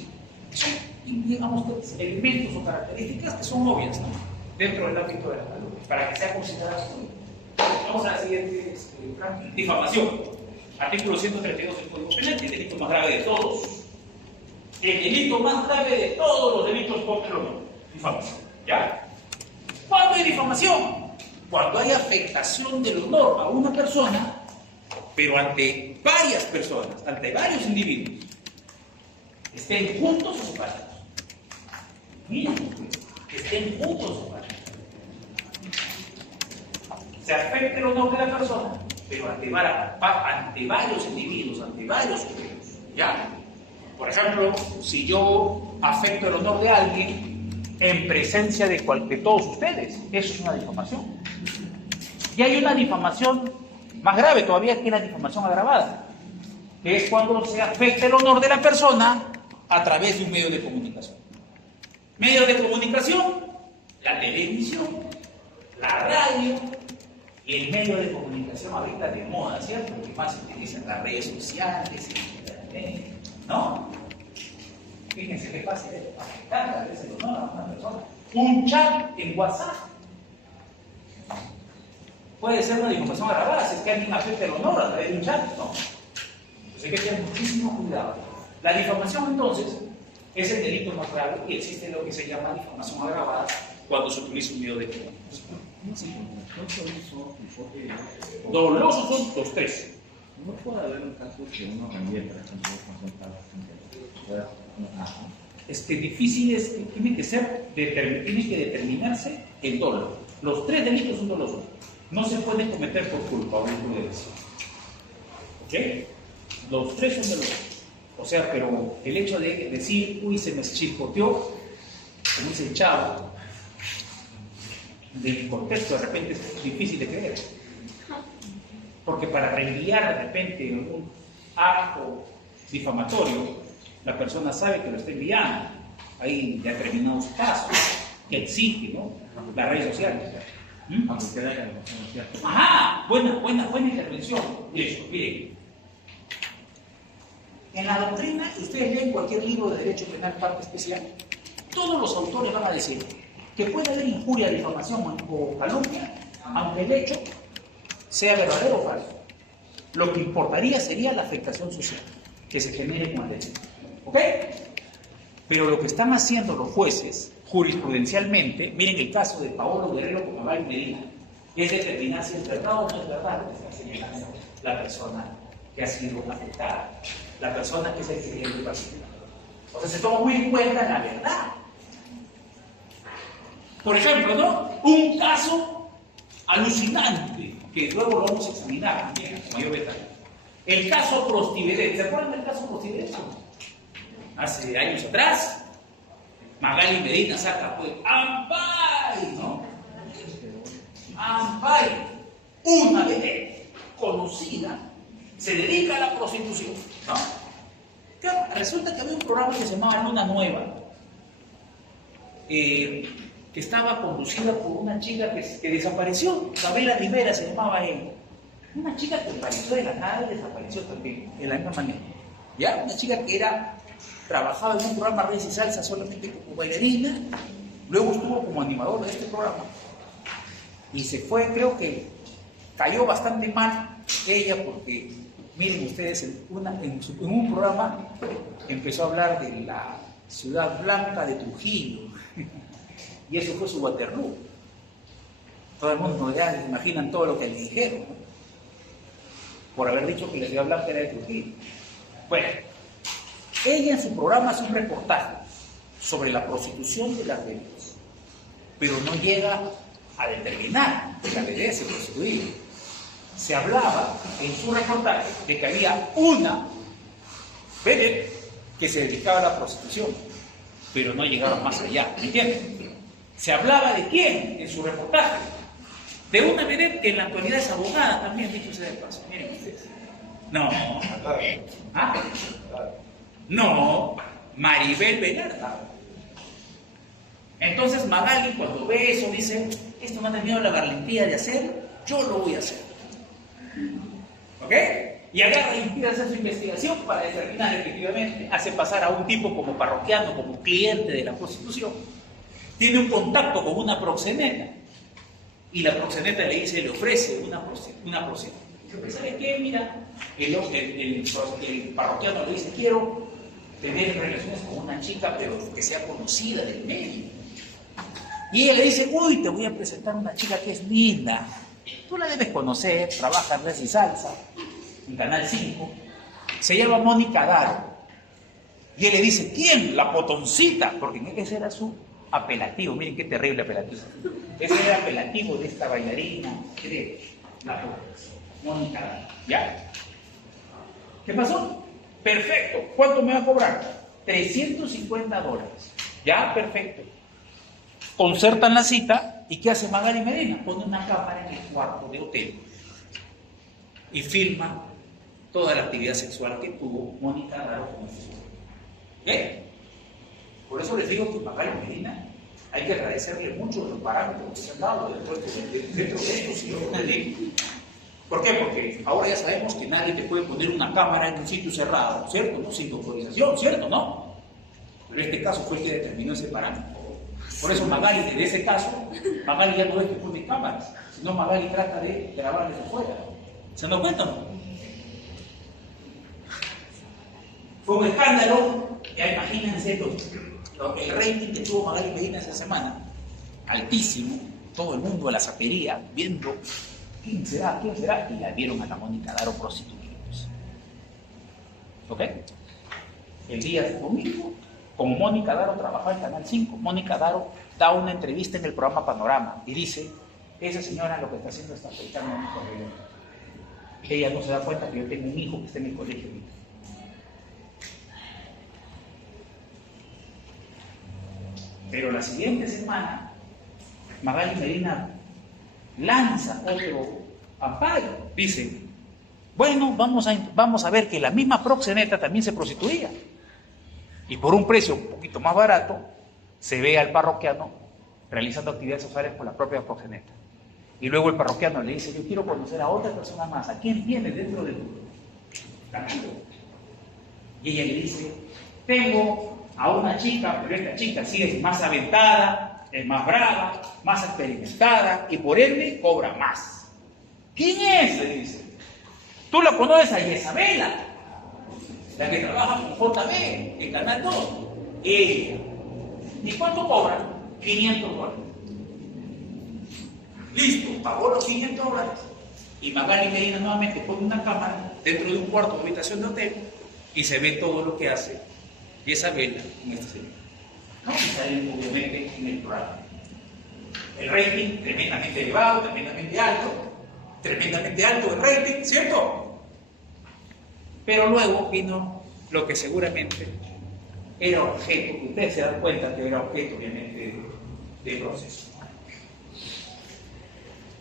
Son, digamos, elementos o características que son obvias, ¿no? Dentro del ámbito de la calumnia, para que sea considerada como. Vamos a la siguiente, difamación. Artículo 132 del Código Penal, el delito más grave de todos. El delito más grave de todos los delitos contra el honor. Difamación. ¿Ya? ¿Cuándo hay difamación? Cuando hay afectación del honor a una persona, pero ante varias personas, ante varios individuos, estén juntos o separados. Miren, que estén juntos o separados. Se afecta el honor de la persona, pero ante varios individuos, ante varios sujetos. ¿Ya? Por ejemplo, si yo afecto el honor de alguien en presencia de todos ustedes, eso es una difamación. Y hay una difamación más grave todavía, que la difamación agravada, que es cuando se afecta el honor de la persona a través de un medio de comunicación. Medio de comunicación, la televisión, la radio y el medio de comunicación ahorita de moda, ¿cierto? Que más se utilizan las redes sociales, internet, ¿no? Fíjense qué fácil es afectar a veces el honor a una persona. Un chat en WhatsApp puede ser una difamación agravada si es que alguien afecta el honor a través de un chat, ¿no? Entonces hay que tener muchísimo cuidado. La difamación, entonces, es el delito más grave y existe lo que se llama difamación agravada cuando se utiliza un medio de comunicación. Dolosos son los tres. No puede haber un caso que uno también, por ejemplo, Es que difícil es que tiene que determinarse el dolo. Los tres delitos son dolosos. No se pueden cometer por culpa o imprudencia. ¿Ok? Los tres son dolosos. O sea, pero el hecho de decir, uy, se me chispoteó, como dice el Chavo, del contexto de repente es difícil de creer. Porque para reenviar de repente un acto difamatorio, la persona sabe que lo está enviando. Hay determinados pasos que exige, ¿no? Las redes sociales. aunque quede en la información cierta. Ajá, buena intervención. Miren. En la doctrina, ustedes leen cualquier libro de derecho penal parte especial, todos los autores van a decir que puede haber injuria, difamación o calumnia, aunque el hecho sea verdadero o falso. Lo que importaría sería la afectación social que se genere con el delito. ¿Ok? Pero lo que están haciendo los jueces jurisprudencialmente, miren el caso de Paolo Guerrero con Abel Medina, es determinar si es verdad o no es verdad lo que está señalando la persona que ha sido afectada, la persona que es el cliente particular. O sea, se toma muy en cuenta la verdad. Por ejemplo, ¿no? Un caso alucinante, que luego lo vamos a examinar también con mayor detalle. El caso Prostivedet. ¿Se acuerdan del caso Prostivedet? Hace años atrás, Magali Medina saca, pues, ¡Ampay! ¿No? Ampay, una vedette conocida, se dedica a la prostitución, ¿no? Claro, resulta que había un programa que se llamaba Luna Nueva, que estaba conducida por una chica que desapareció, Gabriela Rivera se llamaba ella. Una chica que apareció de la nada y desapareció también, de la misma manera. ¿Ya? Una chica que trabajaba en un programa Reyes y Salsa solamente como bailarina, luego estuvo como animador de este programa y se fue, creo que cayó bastante mal ella porque, miren ustedes, en un programa empezó a hablar de la ciudad blanca de Trujillo y eso fue su Waterloo. Todo el mundo ya se imaginan todo lo que le dijeron, ¿no? Por haber dicho que la ciudad blanca era de Trujillo. Bueno, ella en su programa hace un reportaje sobre la prostitución de las vedettes, pero no llega a determinar que la vedette se prostituía. Se hablaba en su reportaje de que había una vedette que se dedicaba a la prostitución, pero no llegaba más allá, ¿me entienden? Se hablaba de quién en su reportaje, de una vedette que en la actualidad es abogada también, dicho sea de paso, miren ustedes. No, ¿ah? No, Maribel Velarde. Entonces Magali cuando ve eso dice, esto me ha tenido la valentía de hacer, yo lo voy a hacer. ¿Ok? Y agarra y empieza a hacer su investigación para determinar efectivamente, hace pasar a un tipo como parroquiano, como cliente de la prostitución, tiene un contacto con una proxeneta y la proxeneta le ofrece una proxeneta. ¿Sabes qué? Mira, el parroquiano le dice, quiero tener relaciones con una chica, pero que sea conocida del medio. Y ella le dice, uy, te voy a presentar una chica que es linda. Tú la debes conocer, trabaja en Reyes y Salsa, en Canal 5. Se llama Mónica Daro. Y él le dice, ¿quién? La Potoncita, porque ese era su apelativo. Miren qué terrible apelativo. Ese era el apelativo de esta bailarina, la Mónica Daro. ¿Ya? ¿Qué pasó? Perfecto. ¿Cuánto me va a cobrar? $350. Ya, perfecto. Concertan la cita y ¿qué hace Magali Medina? Pone una cámara en el cuarto de hotel y filma toda la actividad sexual que tuvo Mónica Daro con su esposo. ¿Qué? Por eso les digo que Magali Medina hay que agradecerle mucho los parámetros que se han dado dentro de esto, si yo lo digo. ¿Por qué? Porque ahora ya sabemos que nadie te puede poner una cámara en un sitio cerrado, ¿cierto? ¿No? Sin autorización, ¿cierto? ¿No? Pero este caso fue el que determinó ese parámetro. Por eso Magali, desde ese caso, Magali ya no es que pone cámaras, sino Magali trata de grabar desde afuera. ¿Se dan cuenta? ¿No? Fue un escándalo, ya imagínense el rating que tuvo Magali Medina esa semana, altísimo, todo el mundo a la zapería viendo quién será, y la vieron a la Mónica Daro prostituyéndose. ¿Ok? El día de domingo, como Mónica Daro trabajaba en Canal 5, Mónica Daro da una entrevista en el programa Panorama y dice, esa señora lo que está haciendo es afectando a mi correo. Ella no se da cuenta que yo tengo un hijo que está en el colegio. Pero la siguiente semana, Magali Medina lanza otro amparo. Dice, bueno, vamos a ver que la misma proxeneta también se prostituía. Y por un precio un poquito más barato, se ve al parroquiano realizando actividades sexuales con la propia proxeneta. Y luego el parroquiano le dice, yo quiero conocer a otra persona más. ¿A quién tiene dentro del camino? Y ella le dice, tengo a una chica, pero esta chica sí es más aventada, es más brava, más experimentada y por ende cobra más. ¿Quién es? Le dice. Tú la conoces a Isabela, la que trabaja con JB en Canal 2. Ella. ¿Y cuánto cobra? $500. Listo, pagó los $500. Y Magali Medina nuevamente pone una cámara dentro de un cuarto de habitación de hotel y se ve todo lo que hace Isabela con este señor. No, y salen obviamente en el programa. El rating tremendamente elevado, tremendamente alto el rating, ¿cierto? Pero luego vino lo que seguramente era objeto, que ustedes se dan cuenta que era objeto obviamente de proceso.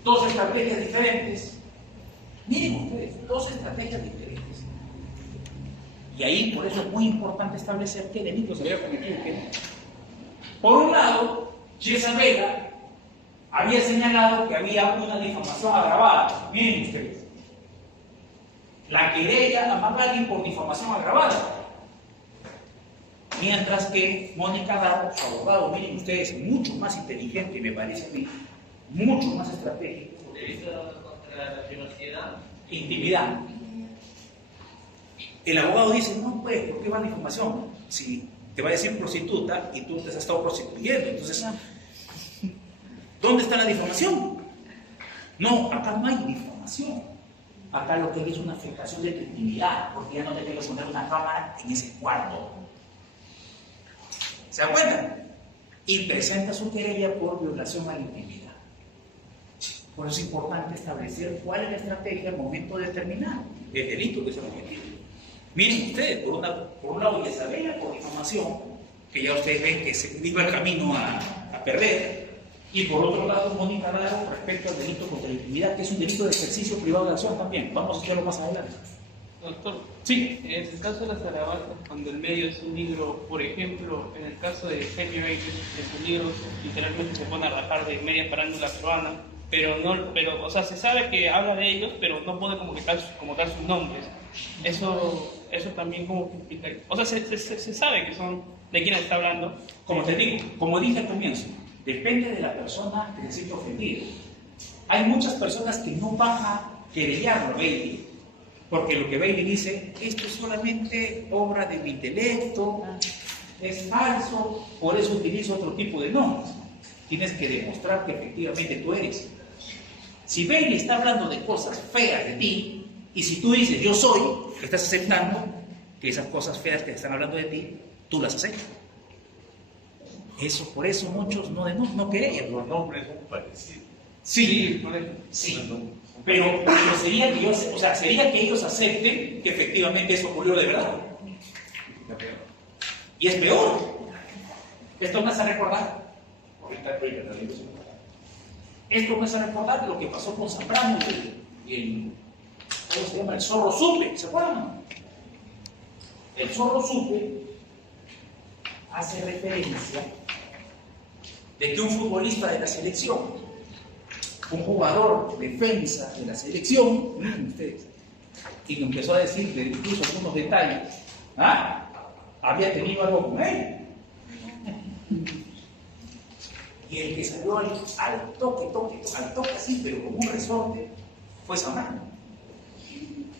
Dos estrategias diferentes. Miren ustedes, dos estrategias diferentes. Y ahí por eso es muy importante establecer qué delito se había cometido y qué no. Por un lado, Isabela había señalado que había una difamación agravada. Miren ustedes. La querella a Magali por difamación agravada. Mientras que Mónica Daro, su abogado, miren ustedes, mucho más inteligente, me parece a mí, mucho más estratégico. ¿Delito contra la privacidad? Intimidad. El abogado dice, no, pues, ¿por qué va a difamación? Si te va a decir prostituta y tú te has estado prostituyendo, entonces, ¿dónde está la difamación? No, acá no hay difamación. Acá lo que hay es una afectación de tu intimidad, porque ya no te tengo que poner una cámara en ese cuarto. ¿Se dan cuenta? Y presenta su querella por violación a la intimidad. Por eso es importante establecer cuál es la estrategia al momento determinado del delito que se ha cometido. Miren ustedes, por un lado Isabela por difamación, que ya ustedes ven que se iba el camino a perder, y por otro lado Mónica Daro respecto al delito contra la intimidad, que es un delito de ejercicio privado de acción también. Vamos a hacerlo más adelante. Doctor, Sí. en el caso de las garabatas, cuando el medio es un libro, por ejemplo, en el caso de Henry Baker, en su libro literalmente se pone a rajar de media farándula peruana, pero, o sea, se sabe que habla de ellos, pero no pone como tal sus nombres. Eso también como que implica, o sea, se sabe que son de quién está hablando. Como te digo, como dije al comienzo, depende de la persona que se siente ofendida. Hay muchas personas que no van a querellarlo a Bailey, porque lo que Bailey dice, esto es solamente obra de mi intelecto, es falso, por eso utilizo otro tipo de nombres. Tienes que demostrar que efectivamente tú eres. Si Bailey está hablando de cosas feas de ti, y si tú dices yo soy, estás aceptando que esas cosas feas que están hablando de ti, tú las aceptas. Por eso muchos no querían. Los nombres son parecidos. Sí, por ejemplo. sí. Pero sería que ellos acepten que efectivamente eso ocurrió de verdad. Y es peor. Esto me hace recordar, esto me hace recordar lo que pasó con Zambrano y el, ¿cómo se llama? El Zorro Supe, ¿se acuerdan? El Zorro Supe hace referencia de que un futbolista de la selección, un jugador defensa de la selección, miren ustedes, y que empezó a decir incluso algunos detalles, había tenido algo con él. Y el que salió al toque así, pero con un resorte, fue Zambrano.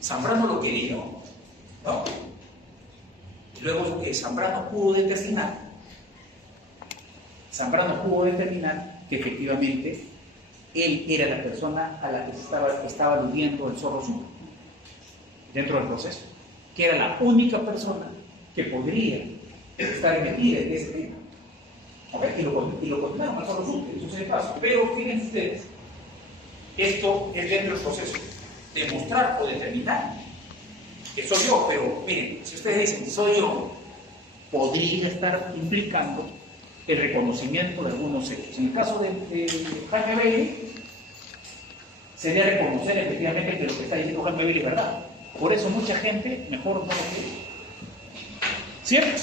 Zambrano lo quería, ¿no? Luego que Zambrano pudo determinar que efectivamente él era la persona a la que estaba aludiendo el Zorro Supe dentro del proceso, que era la única persona que podría estar metida en ese tema. Y lo condenaron al Zorro Supe, eso es el caso. Pero fíjense ustedes, esto es dentro del proceso, demostrar o determinar que soy yo, pero miren, si ustedes dicen que soy yo, podría estar implicando el reconocimiento de algunos hechos. En el caso de Jaime Bailey, sería reconocer efectivamente que lo que está diciendo Jaime Bailey es verdad. Por eso mucha gente mejor no lo cree. ¿Cierto?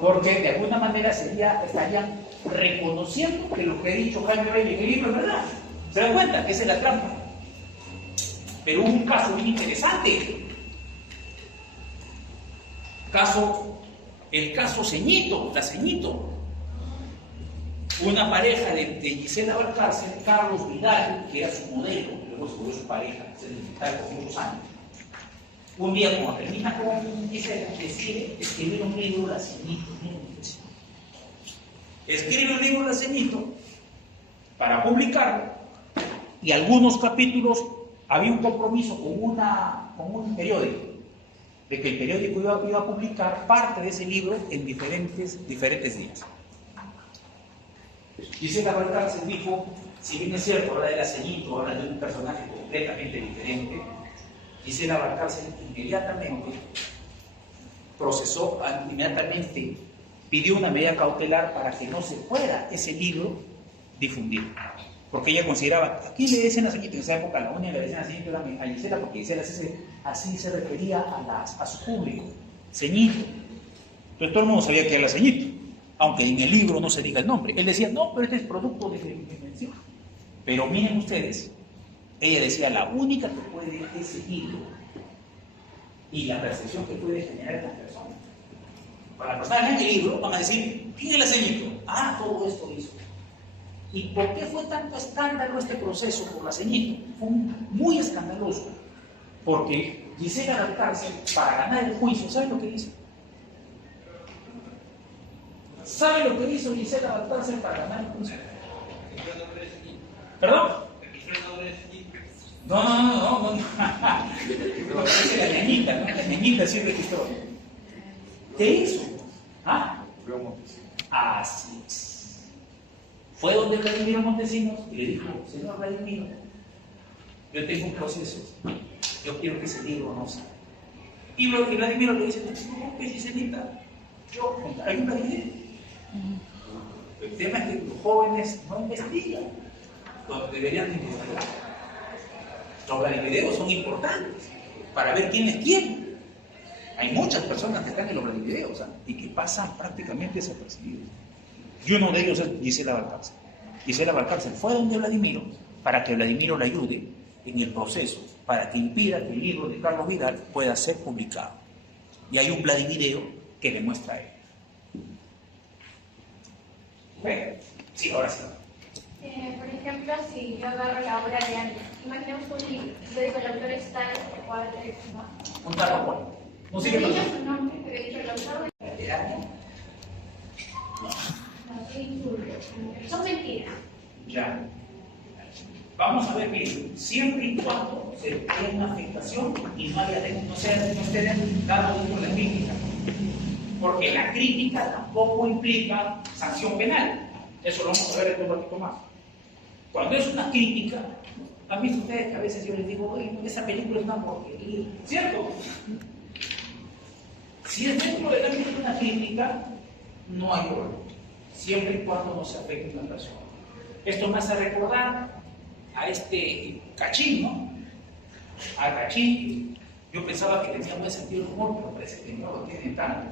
Porque de alguna manera estarían reconociendo que lo que ha dicho Jaime Bailey en el libro es verdad. ¿Se dan cuenta? Esa es la trampa. Pero hubo un caso muy interesante. El caso Ceñito, la Ceñito. Una pareja de Gisela Valcárcel, Carlos Vidal, que era su modelo, luego se volvió su pareja, se disfrutaron por muchos años. Un día, cuando termina con Gisela, decide escribir un libro, La Ceñito. Escribe un libro, La Ceñito, para publicarlo, y algunos capítulos había un compromiso con un periódico, de que el periódico iba a publicar parte de ese libro en diferentes días. Gisela Valcárcel dijo, si bien es cierto, habla de La Ceñito, habla de un personaje completamente diferente, Gisela Valcárcel inmediatamente pidió una medida cautelar para que no se fuera ese libro difundido. Porque ella consideraba, ¿a quién le decían La Ceñito? En esa época la única que le decían La Ceñito era a Gisela, porque Gisela así se refería a su público, Ceñito. Entonces todo el mundo sabía que era La Ceñito, aunque en el libro no se diga el nombre. Él decía, no, pero este es producto de mi invención. Pero miren ustedes, ella decía, la única que puede es ese libro y la percepción que puede generar en las personas. Para las personas que leen el libro van a decir, ¿quién es La Ceñito? Todo esto hizo. ¿Y por qué fue tanto escándalo este proceso por La Ceñito? Fue muy escandaloso, porque Gisela Valcárcel, para ganar el juicio, ¿saben lo que hizo? ¿Sabe lo que hizo Gisela Valcárcel para ganar el juicio? ¿Perdón? No. Pero parece la ñañita, ¿no? La ñañita sí registró. ¿Qué hizo? Así es. Fue donde Vladimiro Montesinos y le dijo, señor Vladimiro, yo tengo un proceso, yo quiero que ese libro no salga. Y Vladimiro le dice, no, ¿qué es Giselita? Hay un video. El tema es que los jóvenes no investigan, deberían investigar. Los Vladivideos son importantes para ver quién es quién. Hay muchas personas que están en los Vladivideos y que pasan prácticamente desapercibidos. Y uno de ellos es Gisela Valcárcel. Gisela Valcárcel fue donde Vladimiro para que Vladimiro le ayude en el proceso, para que impida que el libro de Carlos Vidal pueda ser publicado. Y hay un Vladivideo que demuestra ello. Bueno, sí, ahora sí. Por ejemplo, si yo agarro la obra de alguien, imaginemos un libro, yo digo el autor está en el cuadro, ¿no? Un tal cual. No sé qué diga pasa. su nombre, pero dicho el autor. Son mentiras. Ya. Vamos a ver bien, siempre y cuando se haya una afectación y no esté dado dentro de la crítica. Porque la crítica tampoco implica sanción penal. Eso lo vamos a ver en un ratito más. Cuando es una crítica, ¿han visto ustedes que a veces yo les digo, oye, esa película es una porquería? ¿Cierto? Si es dentro del ámbito de una clínica, no hay problema, siempre y cuando no se afecte a una persona. Esto me hace recordar a este Cachín, ¿no? A Cachín, yo pensaba que tenía buen sentido del humor, pero parece que no lo tiene tanto.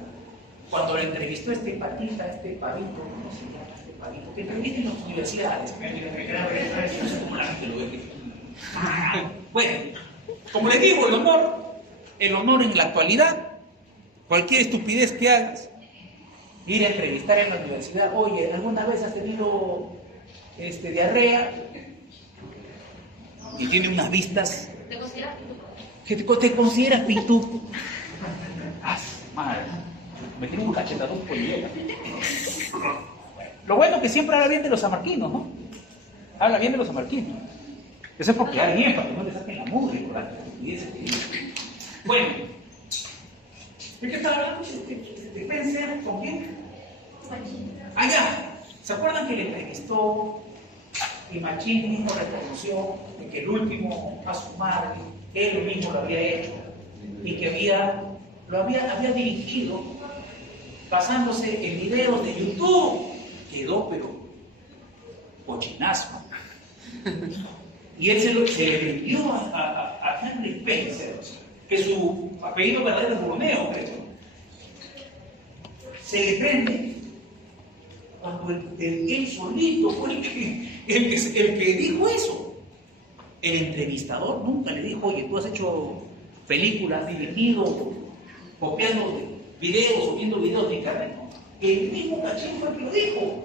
Cuando le entrevistó este patita, este pavito, ¿cómo se llama este pavito? Que entrevista en las universidades. No sé cómo la gente lo ve. Bueno, como le digo, el honor en la actualidad, cualquier estupidez que hagas, ir a entrevistar en la universidad, oye, ¿alguna vez has tenido diarrea? Y tiene unas vistas. ¿Te consideras ¿Que te consideras pituco? Ah, madre. Me tiene un cachetadón por el. Lo bueno es que siempre habla bien de los samarquinos, ¿no? Habla bien de los samarquinos. Eso es porque hay bien, para que no le saquen la mugre, ¿verdad? Bueno, ¿de qué estaba hablando? ¿De Spencer? ¿Con quién? Allá. ¿Se acuerdan que le entrevistó y Machín mismo reconoció de que el último a su madre, él mismo lo había hecho y que lo había dirigido basándose en videos de YouTube? Quedó pero cochinazo. Y él se le vendió a Henry Spencer, que su apellido verdadero es Romeo, creo. Se le prende cuando él solito fue el que dijo eso. El entrevistador nunca le dijo, oye, tú has hecho películas, dirigido, copiando videos o viendo videos de internet. El mismo Cachín fue el que lo dijo.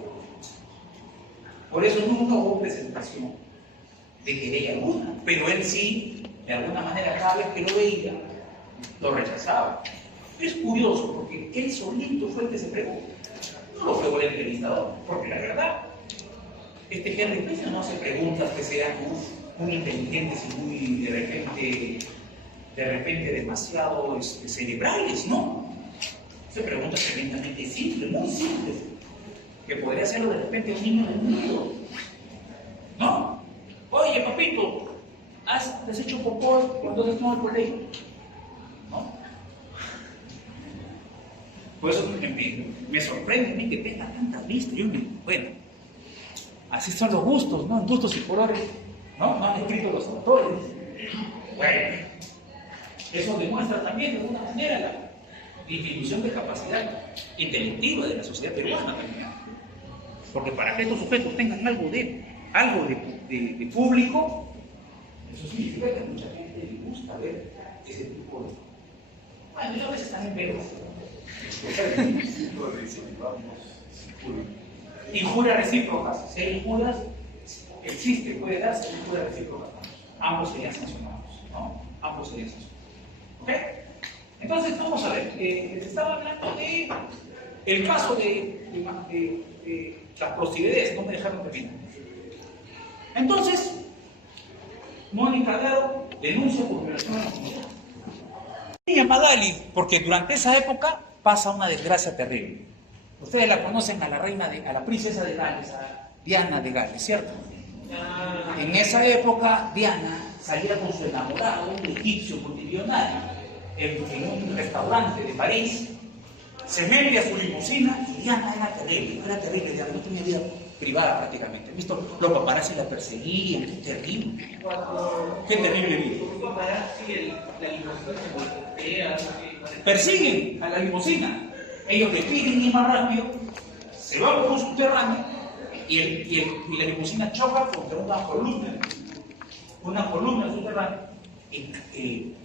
Por eso nunca hubo presentación de querella alguna, pero él sí, de alguna manera, cada vez que lo veía, lo rechazaba. Es curioso porque él solito fue el que se fregó. No lo fregó el entrevistador, porque la verdad, este Henry Spencer no hace preguntas que sean muy inteligentes y muy de repente demasiado cerebrales, ¿no? Hace preguntas tremendamente simples, muy simples, que podría hacerlo de repente un niño del mundo, ¿no? Oye, papito, ¿has hecho popó cuando estás en el colegio? ¿No? Por eso me sorprende a mí que tenga tantas vistas. Bueno, así son los gustos, ¿no? En gustos y colores, ¿no? No han escrito los autores. Bueno, eso demuestra también de alguna manera la disminución de capacidad intelectiva de la sociedad peruana también. Porque para que estos sujetos tengan algo de público, eso significa que a mucha gente le gusta ver ese tipo de... Bueno, yo a veces también veo injurias recíprocas. Si hay injurias, existe, puede darse injurias recíprocas. Ambos serían sancionados, ¿no? Ambos serían sancionados. ¿Ok? Entonces, vamos a ver. Les estaba hablando de el caso de las prostituidas, no me dejaron terminar. Entonces, Mónica Daro denuncia por violación a la comunidad. Ella Madali, porque durante esa época pasa una desgracia terrible. Ustedes la conocen a la princesa de Gales, a Diana de Gales, ¿cierto? En esa época, Diana salía con su enamorado, un egipcio multimillonario, en un restaurante de París. Se mete a su limusina y Diana era terrible, Diana no tenía vida privada prácticamente. ¿Han visto? Los paparazzi la perseguían, es terrible. Qué terrible vida. Persiguen a la limusina. Ellos le piden ir más rápido, se van por un subterráneo y la limusina choca contra una columna subterránea y el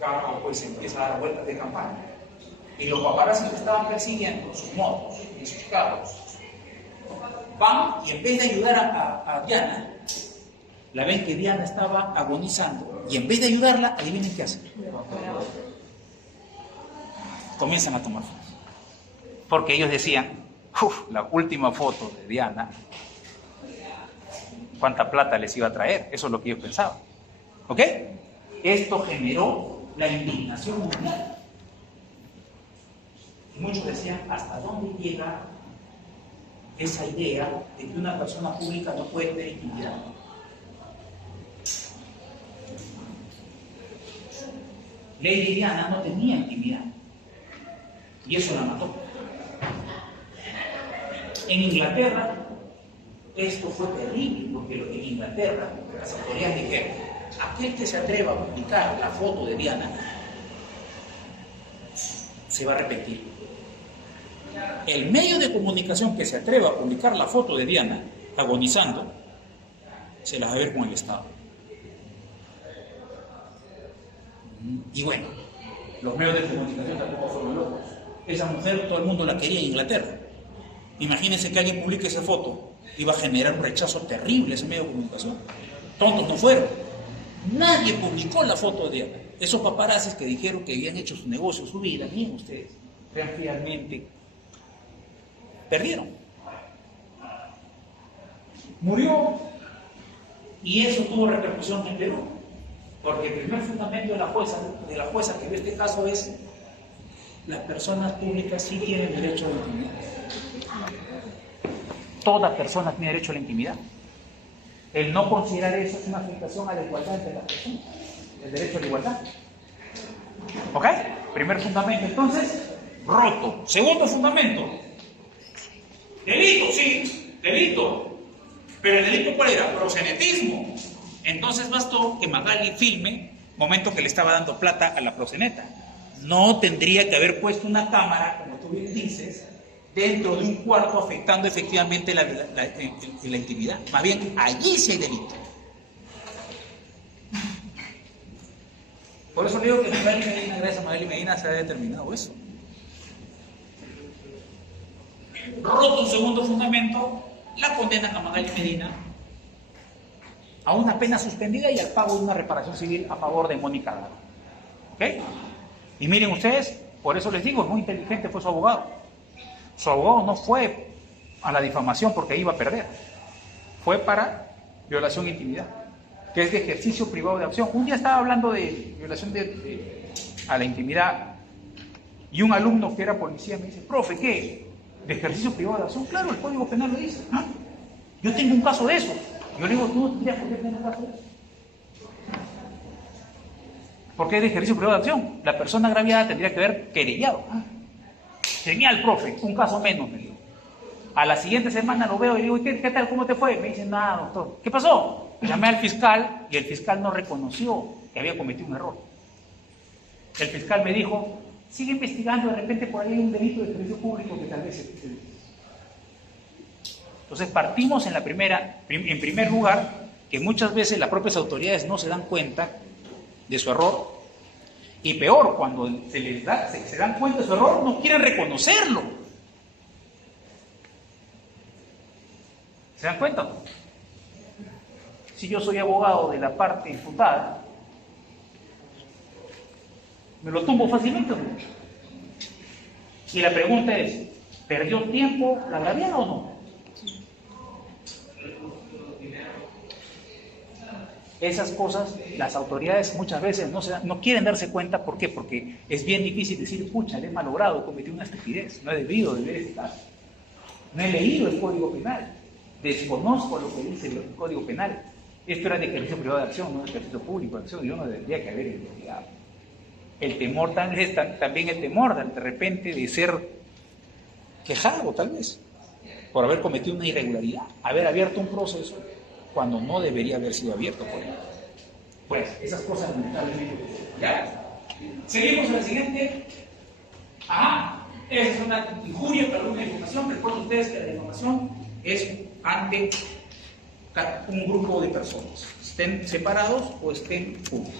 carro pues empieza a dar vueltas de campana. Y los paparazzi que estaban persiguiendo sus motos y sus carros van y en vez de ayudar a Diana, la ven que Diana estaba agonizando y en vez de ayudarla, adivinen qué hacen. Comienzan a tomar fotos. Porque ellos decían, la última foto de Diana, ¿cuánta plata les iba a traer? Eso es lo que ellos pensaban. ¿Ok? Esto generó la indignación mundial. Y muchos decían, ¿hasta dónde llega esa idea de que una persona pública no puede tener intimidad? Lady Diana no tenía intimidad. Y eso la mató. En Inglaterra, esto fue terrible, porque en Inglaterra las autoridades dijeron: aquel que se atreva a publicar la foto de Diana se va a arrepentir. El medio de comunicación que se atreva a publicar la foto de Diana agonizando se la va a ver con el Estado. Y bueno, los medios de comunicación tampoco fueron locos. Esa mujer todo el mundo la quería en Inglaterra. Imagínense que alguien publique esa foto, iba a generar un rechazo terrible a ese medio de comunicación. Tontos no fueron. Nadie publicó la foto de Diana. Esos paparazzis que dijeron que habían hecho su negocio, su vida, miren ustedes, vean fielmente, perdieron. Murió, y eso tuvo repercusión en Perú, porque el primer fundamento de la jueza que ve este caso es: las personas públicas sí tienen derecho a la intimidad. Toda persona tiene derecho a la intimidad. El no considerar eso es una afectación a la igualdad entre las personas, el derecho a la igualdad. ¿Ok? Primer fundamento, entonces, roto. Segundo fundamento, delito, sí, delito. Pero el delito, ¿cuál era? Proxenetismo. Entonces bastó que Magali filme momento que le estaba dando plata a la proxeneta. No tendría que haber puesto una cámara, como tú bien dices, dentro de un cuarto afectando efectivamente la intimidad. Más bien, allí sí hay delito. Por eso le digo que Magali Medina, gracias a Magali Medina, se ha determinado eso. Roto un segundo fundamento, la condenan a Magali Medina a una pena suspendida y al pago de una reparación civil a favor de Mónica Daro. ¿Ok? Y miren ustedes, por eso les digo, muy inteligente fue su abogado. Su abogado no fue a la difamación porque iba a perder. Fue para violación de intimidad, que es de ejercicio privado de acción. Un día estaba hablando de violación a la intimidad y un alumno que era policía me dice: profe, ¿qué? ¿De ejercicio privado de acción? Claro, el Código Penal lo dice. ¿Ah? Yo tengo un caso de eso. Yo le digo: tú no tendrías por qué tener un caso de eso. Porque es de ejercicio privado de acción. La persona agraviada tendría que haber querellado. ¿Ah? Genial, profe, un caso menos, me dijo. A la siguiente semana lo veo y digo: ¿qué tal? ¿Cómo te fue? Me dice: nada, doctor. ¿Qué pasó? Llamé al fiscal y el fiscal no reconoció que había cometido un error. El fiscal me dijo: sigue investigando, de repente por ahí hay un delito de servicio público que tal vez se... Entonces partimos en primer lugar, que muchas veces las propias autoridades no se dan cuenta de su error, y peor, cuando se dan cuenta de su error, no quieren reconocerlo. ¿Se dan cuenta? Si yo soy abogado de la parte imputada, me lo tumbo fácilmente. Y la pregunta es: ¿perdió tiempo la agraviada o no? Esas cosas las autoridades muchas veces no quieren darse cuenta. ¿Por qué? Porque es bien difícil decir: pucha, le he malogrado, cometí una estupidez, no he debido de ver ese caso, no he leído el Código Penal, desconozco lo que dice el Código Penal. Esto era de ejercicio privado de acción, no de ejercicio público de acción. Yo no tendría que haber investigado. El temor también el temor de repente de ser quejado, tal vez, por haber cometido una irregularidad, haber abierto un proceso cuando no debería haber sido abierto por él. Pues esas cosas lamentablemente. ¿Ya? Seguimos en la siguiente. Ajá. Esa es una injuria para una información. Recuerden ustedes que la información es ante un grupo de personas, estén separados o estén juntos.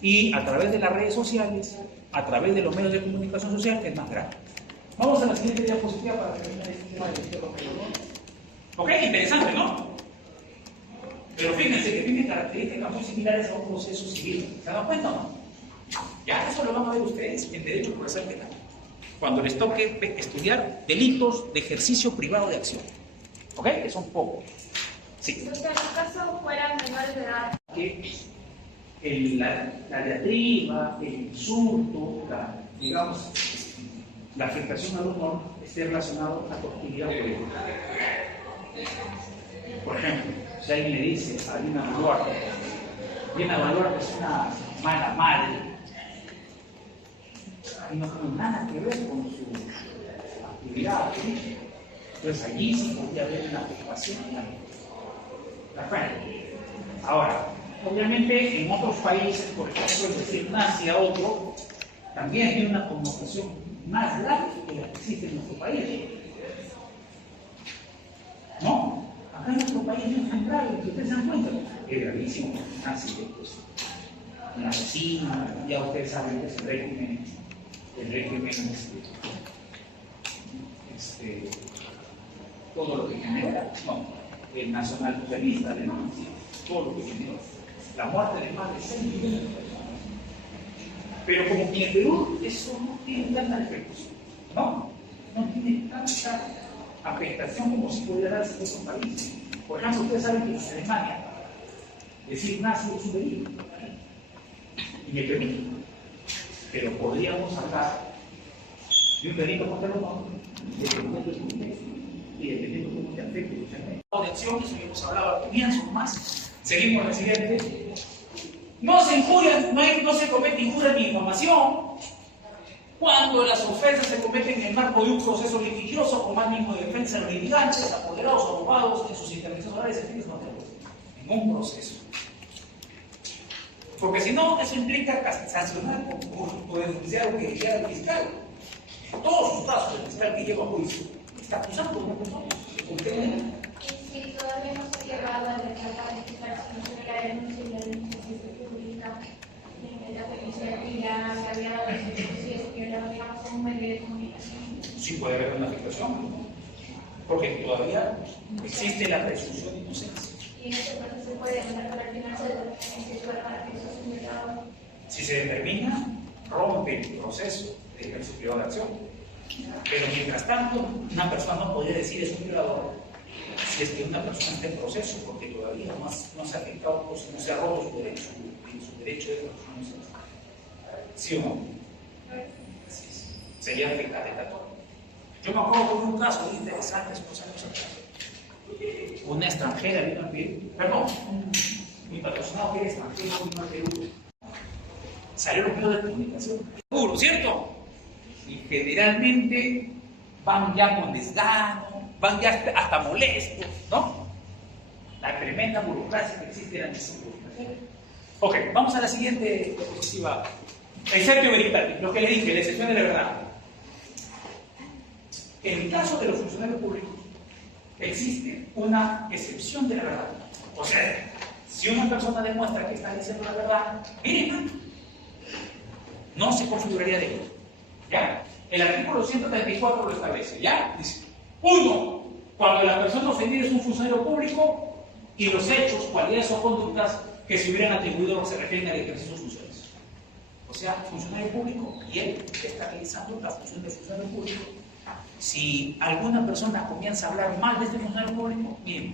Y a través de las redes sociales, a través de los medios de comunicación social, es más grave. Vamos a la siguiente diapositiva para terminar este tema de Ok, interesante, ¿no? Pero fíjense que tiene características muy similares a un proceso civil. ¿Se dan cuenta o no? Ya eso lo van a ver ustedes en Derecho Procesal Penal, cuando les toque estudiar delitos de ejercicio privado de acción. ¿Ok? Que son pocos. Sí. Entonces, en el caso fueran menores de edad. Que la diatriba, el insulto, la afectación al honor esté relacionado a tu actividad política. Por ejemplo, si alguien le dice a Dina Boluarte es una mala madre, y no tiene nada que ver con su actividad, ¿sí? Entonces allí sí podría haber una afectación la frente. Ahora, obviamente en otros países, por ejemplo, es decir nazi a otro, también tiene una connotación más grave que la que existe en nuestro país. No, acá en nuestro país no es tan grave, que ustedes se dan cuenta. Es gravísimo, nazi, pues, un asesino, ya ustedes saben que es el régimen todo lo que genera, no, el nacionalsocialista alemán, todo lo que genera, la muerte de más de 6 millones de personas. Pero como que en Perú eso no tiene tanta afectación, no tiene tanta afectación como si pudiera darse en otros países. Por ejemplo, ustedes saben que en Alemania decir nazi es un delito, y me permite, pero podríamos hablar de un delito contra el honor, dependiendo de su contexto y dependiendo de cómo te afecte. De acción, eso ya hemos hablado al comienzo más. Seguimos la siguiente. No se injurian, no se comete injuria ni difamación cuando las ofensas se cometen en el marco de un proceso litigioso con ánimo de defensa de los litigantes, apoderados o abogados en sus intervenciones orales en un proceso. Porque si no, eso implica sancionar o denunciar o que llegue al fiscal. En todos sus casos, el fiscal que lleva a juicio está acusando a una persona. Y si todavía no se ha llegado a la etapa de fiscalización de la denuncia y la denuncia pública en la comisión y ya se había dado el si es que ya digamos un medio de comunicación. Sí puede haber una afectación, porque todavía existe la presunción de inocencia. Y en ese proceso se puede dejar para el final se para que eso se hubiera. Si se determina, rompe el proceso de ejercicio privado de acción. Pero mientras tanto, una persona no podría decir es un violador si es que una persona está en proceso, porque todavía no se ha afectado, o si no se ha roto su derecho de la persona inocente. ¿Sí o no? Sería afectatorio. Yo me acuerdo de un caso muy interesante, hace años atrás. Una extranjera vino al Perú, perdón, mi patrocinado que era extranjero vino al Perú. Salió los medios de comunicación. Seguro, ¿cierto? Y generalmente van ya con desgano, van ya hasta molestos, ¿no? La tremenda burocracia que existe en la administración. Ok, vamos a la siguiente diapositiva. Exceptio veritatis, lo que le dije, la excepción de la verdad. En el caso de los funcionarios públicos, existe una excepción de la verdad. O sea, si una persona demuestra que está diciendo la verdad, miren, no se configuraría delito. ¿Ya? El artículo 134 lo establece. ¿Ya? Dice: 1. Cuando la persona ofendida es un funcionario público y los hechos, cualidades o conductas que se hubieran atribuido se refieren al ejercicio de sus funciones. O sea, funcionario público y él está realizando la función de funcionario público. Si alguna persona comienza a hablar mal de este funcionario público, miren,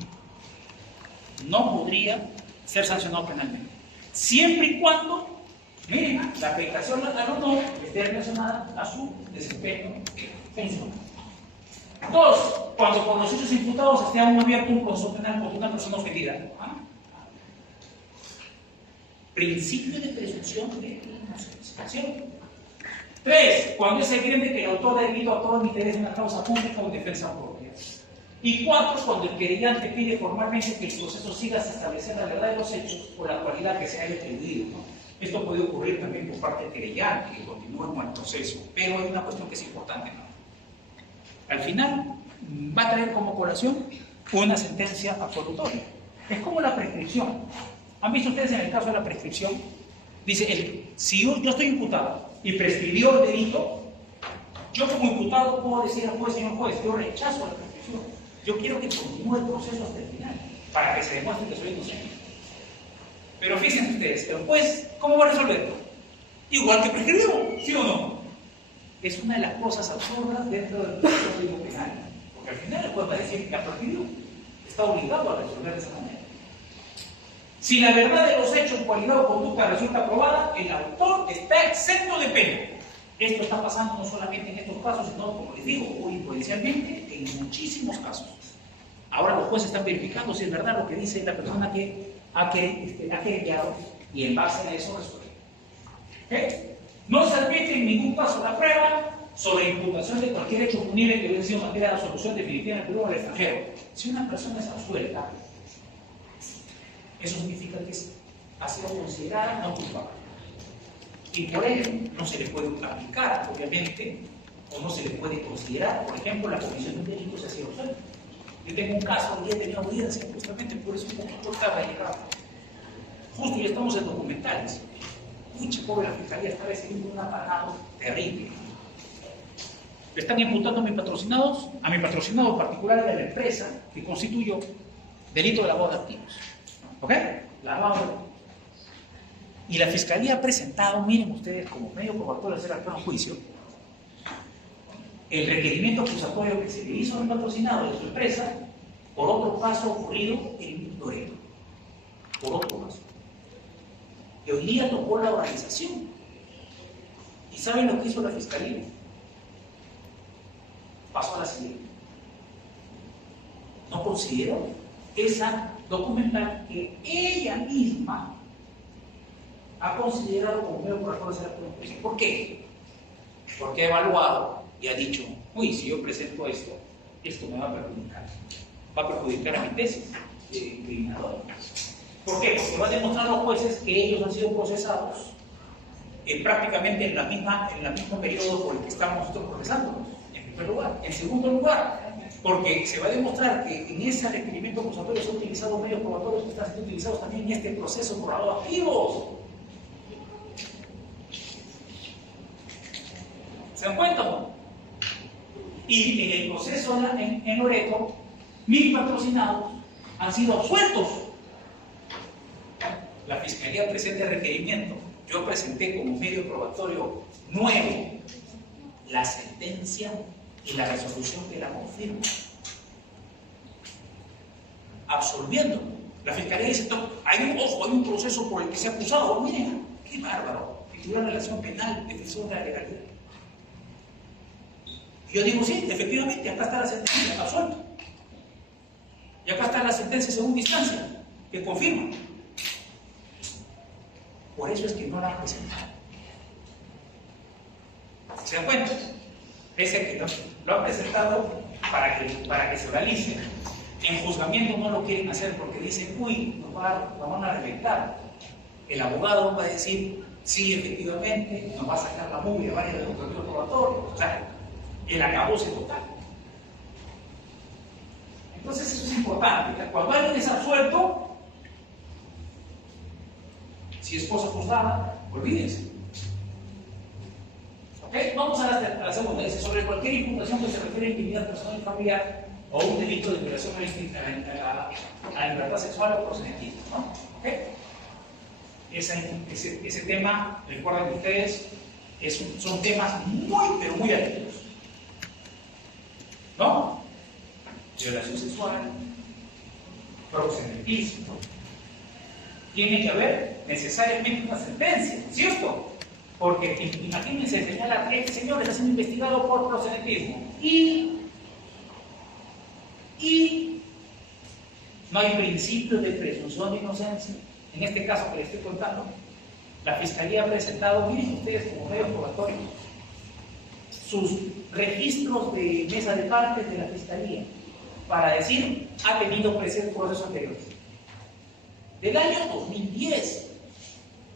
no podría ser sancionado penalmente. Siempre y cuando, miren, la afectación al honor esté relacionada a su desempeño funcional. 2. Cuando por los hechos imputados esté aún abierto un proceso penal contra una persona ofendida. Principio de presunción de inocencia. 3. Cuando es evidente que el autor ha debido a todo el interés de una causa pública o en defensa propia. Y 4. Cuando el querellante pide formalmente que el proceso siga hasta establecer la verdad de los hechos o la cualidad que se haya atribuido, ¿no? Esto puede ocurrir también por parte del querellante, que continúe con el proceso, pero hay una cuestión que es importante, ¿no? Al final va a traer como colación una sentencia absolutoria. Es como la prescripción. ¿Han visto ustedes en el caso de la prescripción? Dice, si yo estoy imputado y prescribió el delito, yo como imputado puedo decir al juez: señor juez, yo rechazo la prescripción. Yo quiero que continúe el proceso hasta el final, para que se demuestre que soy inocente. Pero fíjense ustedes, el juez, ¿cómo va a resolverlo? Igual que prescribió, ¿sí o no? Es una de las cosas absurdas dentro del proceso penal, porque al final el juez va a decir que ha prescribido, está obligado a resolver de esa manera. Si la verdad de los hechos, cualidad o conducta resulta probada, el autor está exento de pena. Esto está pasando no solamente en estos casos, sino, como les digo, jurisprudencialmente en muchísimos casos. Ahora los jueces están verificando si es verdad lo que dice la persona que ha querellado y en base a eso resuelve. ¿Okay? No se admite en ningún caso la prueba sobre imputación de cualquier hecho punible que hubiera sido materia de la solución definitiva en el Perú o al extranjero. Si una persona es absuelta, eso significa que ha sido considerada no culpable. Y por ello no se le puede aplicar, obviamente, o no se le puede considerar, por ejemplo, la comisión de un delito si ha sido absuelto. Yo tengo un caso y he tenido audiencia, justamente por eso un poquito tarde llegado. Justo ya estamos en documentales. Mucha pobre la fiscalía está recibiendo un apagado terrible. Le están imputando a mis patrocinados, a mi patrocinado particular de la empresa que constituyó delito de lavado de activos. ¿Ok? Lavado de activos. Y la fiscalía ha presentado, miren ustedes, como medio probatorio de hacer actuar en juicio, el requerimiento acusatorio que se le hizo al patrocinado de su empresa por otro caso ocurrido en Loreto. Por otro caso. Y hoy día tocó la organización. ¿Y saben lo que hizo la fiscalía? Pasó a la siguiente. No consideró esa documental que ella misma ha considerado como medio probatorio de hacer actuar en juicio. ¿Por qué? Porque ha evaluado y ha dicho, uy, si yo presento esto, esto me va a perjudicar. Va a perjudicar a mi tesis de incriminador. ¿Por qué? Porque va a demostrar a los jueces que ellos han sido procesados prácticamente en el mismo periodo por el que estamos nosotros procesándolos, en primer lugar. En segundo lugar, porque se va a demostrar que en ese requerimiento acusatorio se han utilizado medios probatorios que están siendo utilizados también en este proceso por lavado de activos. ¿Se dan cuenta o no? Y en el proceso en Loreto, mis patrocinados han sido absueltos. La Fiscalía presenta el requerimiento. Yo presenté como medio probatorio nuevo la sentencia y la resolución que la confirma. Absolviendo. La Fiscalía dice, hay un proceso por el que se ha acusado. Miren, qué bárbaro. Titular de relación penal, defensor de la legalidad. Y yo digo, sí, efectivamente, acá está la sentencia, absuelto. Y acá está la sentencia de segunda instancia, que confirma. Por eso es que no la han presentado. ¿Se dan cuenta? Ese que lo han presentado para que se realice. En juzgamiento no lo quieren hacer porque dicen, uy, nos van a reventar. El abogado va a decir, sí, efectivamente, nos va a sacar la movia, varios de los propios probatorios. O sea, el acabose total. Entonces eso es importante. Cuando alguien es absuelto, si es cosa juzgada, olvídense. ¿Ok? Vamos a la segunda. Dice, sobre cualquier imputación que se refiere a intimidad personal y familiar o un delito de violación a la libertad sexual o proxenetismo, ¿no? ¿Ok? Ese tema, recuerden ustedes, son temas muy, pero muy activos. ¿No? Violación sexual, proxenetismo. Tiene que haber necesariamente una sentencia, ¿cierto? Porque imagínense, señala que este señor está siendo investigado por proxenetismo y no hay principio de presunción de inocencia. En este caso que les estoy contando, la Fiscalía ha presentado, miren ustedes como medio probatorio, sus registros de mesa de partes de la Fiscalía para decir, ha tenido procesos anteriores. Del año 2010,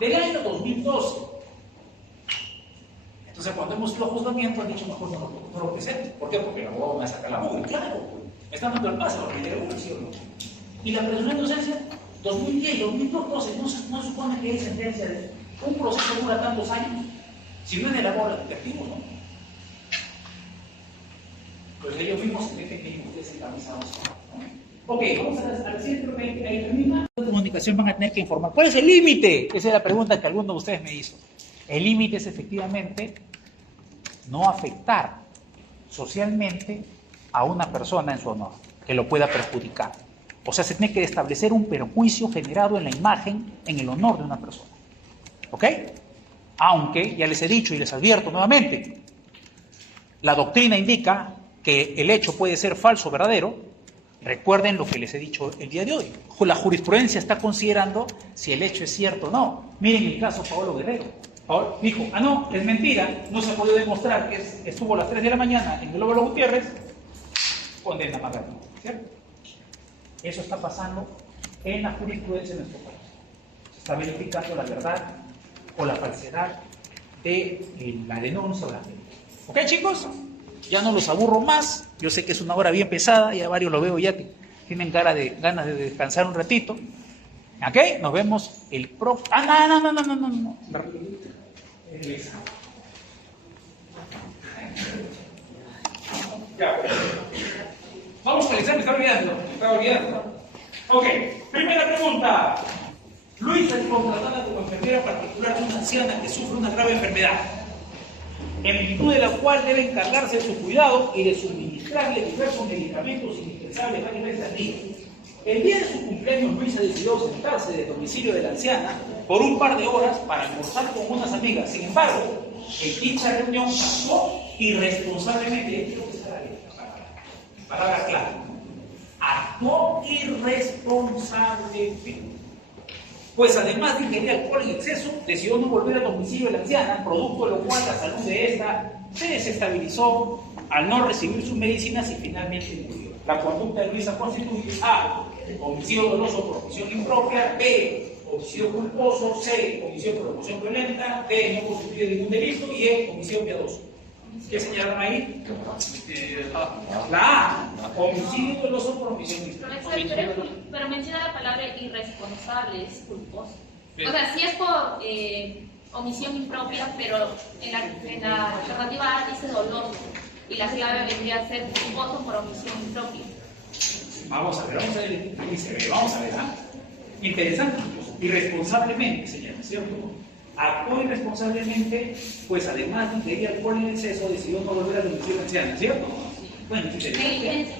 del año 2012. Entonces, cuando hemos ido a juzgamiento, han dicho, mejor no lo presente. ¿Por qué? Porque el abogado me va a sacar la mugre. Claro, me está dando el pase, porque me debe ¿sí o no? Y la presunción de inocencia, 2010, 2012, no supone que hay sentencia de un proceso dura tantos años, si no es de labor detectivo, ¿no? Pues ellos mismos se meten que ustedes encamisados. Ok, vamos a la siguiente misma. La comunicación van a tener que informar. ¿Cuál es el límite? Esa es la pregunta que alguno de ustedes me hizo. El límite es efectivamente no afectar socialmente a una persona en su honor, que lo pueda perjudicar. O sea, se tiene que establecer un perjuicio generado en la imagen, en el honor de una persona. ¿Ok? Aunque, ya les he dicho y les advierto nuevamente, la doctrina indica que el hecho puede ser falso o verdadero. Recuerden lo que les he dicho el día de hoy. La jurisprudencia está considerando si el hecho es cierto o no. Miren el caso Paolo Guerrero. Ahora, dijo, no, es mentira, no se ha podido demostrar que estuvo a las 3 de la mañana en el Óvalo Gutiérrez, condena más rápido, ¿cierto? Eso está pasando en la jurisprudencia de nuestro país. Se está verificando la verdad o la falsedad de la denuncia o la denuncia. ¿Ok, chicos? Ya no los aburro más. Yo sé que es una hora bien pesada, ya varios lo veo ya que tienen ganas de descansar un ratito. ¿Ok? Nos vemos el próximo. No. Ya. Vamos con el examen, me estaba olvidando. Ok, primera pregunta. Luisa es contratada como enfermera particular de una anciana que sufre una grave enfermedad, en virtud de la cual debe encargarse de su cuidado y de suministrarle diversos medicamentos indispensables varias veces al día. El día de su cumpleaños, Luisa decidió ausentarse del domicilio de la anciana por un par de horas para almorzar con unas amigas. Sin embargo, en dicha reunión actuó irresponsablemente. Palabra clave. Actuó irresponsablemente. Pues además de ingerir alcohol en exceso, decidió no volver al domicilio de la anciana, producto de lo cual la salud de esta se desestabilizó al no recibir sus medicinas y finalmente murió. La conducta de Luisa constituye A. Homicidio doloso por omisión impropia, B. Homicidio culposo, C. Homicidio por omisión violenta, D. No constituye ningún delito y E. Homicidio piadoso. ¿Qué señalaron ahí? La A. Homicidio doloso por omisión impropia. Pero menciona la palabra irresponsable, es culposo. O sea, sí es por omisión impropia, pero en la alternativa A dice doloso. Y la clave vendría a ser culposo por omisión impropia. Vamos a ver, vamos a ver. Interesante, irresponsablemente, señora, ¿cierto? Actuó irresponsablemente, pues además de ingerir alcohol en exceso, decidió no volver a la domicilio anciana, ¿cierto? Bueno, interesante.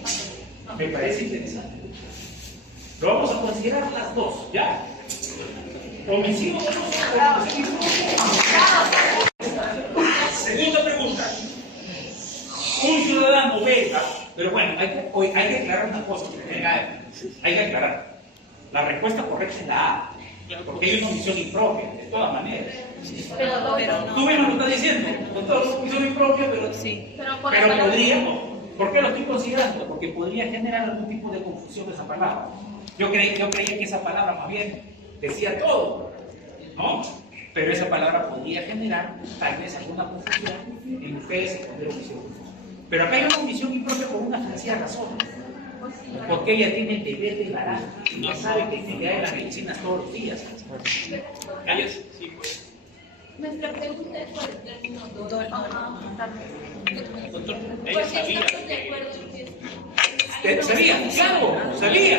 Me parece interesante. Lo vamos a considerar las dos, ¿ya? Homicidio doloso por omisión impropia. Segunda pregunta. Un ciudadano belga, pero bueno, hay que aclarar una cosa. Hay que aclarar. La respuesta correcta es la A, porque hay una omisión impropia, de todas maneras. Pero Tú mismo lo estás diciendo, con toda la omisión impropia, pero sí. Pero podría, ¿por qué lo estoy considerando? Porque podría generar algún tipo de confusión de esa palabra. Yo creía que esa palabra más bien decía todo, ¿no? Pero esa palabra podría generar tal vez alguna confusión en ustedes con la omisión. Pero acá hay una omisión impropia por una sencilla razón. Porque ella tiene el deber de garante. Ella sabe que tiene que dar las medicinas todos los días. Ella sí, pues. Nuestra pregunta es por el término doctor. Doctor, ella Porque sabía. estamos de acuerdo que Sabía, claro, sabía.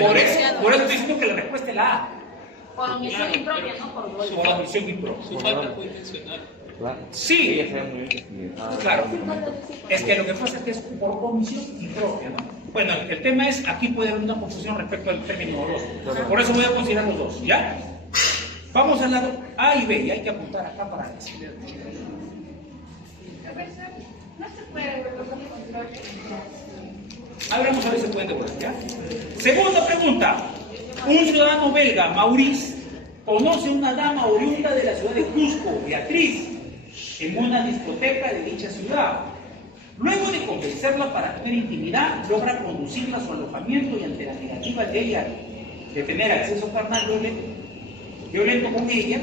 Por eso estoy diciendo que la respuesta es la A. por omisión impropia, no por dolo. Por la omisión impropia. Su falta fue intencional. Sí, claro. Es que lo que pasa es que es por omisión impropia, ¿no? Bueno, el tema es, aquí puede haber una confusión respecto al término doloso. Por eso voy a considerar los dos, ¿ya? Vamos al lado A y B, y hay que apuntar acá para decirle. no se puede reconocer control. Vamos a ver si se puede devolver, ¿ya? Segunda pregunta. Un ciudadano belga, Maurice, conoce una dama oriunda de la ciudad de Cusco, Beatriz, en una discoteca de dicha ciudad. Luego de convencerla para tener intimidad, logra conducirla a su alojamiento y ante la negativa de ella de tener acceso carnal violento con ella,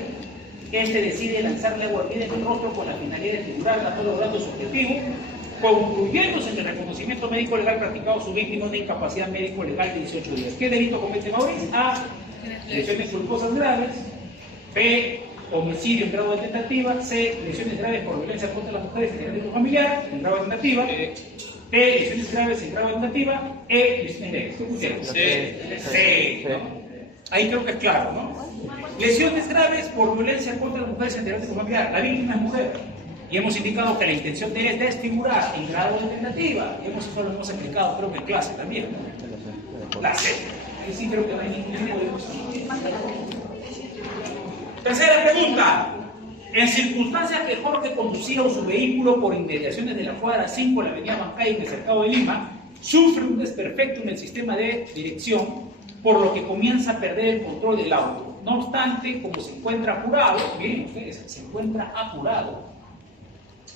este decide lanzarle agua en el rostro con la finalidad de figurarla, no logrando su objetivo, concluyéndose en el reconocimiento médico legal practicado su víctima de incapacidad médico legal de 18 días. ¿Qué delito comete Maurice? A. Lesiones culposas graves. B. Homicidio en grado de tentativa. C. Lesiones graves por violencia contra las mujeres en el ámbito familiar en grado de tentativa. D. Lesiones graves en grado de tentativa. E. Lesiones leves. ¿Qué pusieron? C. ¿No? Ahí creo que es claro, ¿no? Lesiones graves por violencia contra las mujeres en el ámbito familiar. La víctima es mujer. Y hemos indicado que la intención de esta es figurar en grado de tentativa. Y eso lo hemos explicado, creo que en clase también, ¿no? La C. Ahí sí creo que no hay ningún tipo de cosa. Tercera pregunta. En circunstancias que Jorge conducía su vehículo por inmediaciones de la cuadra 5 de la avenida Bancay en el cercado de Lima, sufre un desperfecto en el sistema de dirección, por lo que comienza a perder el control del auto. no obstante, como se encuentra apurado, miren ustedes, se encuentra apurado,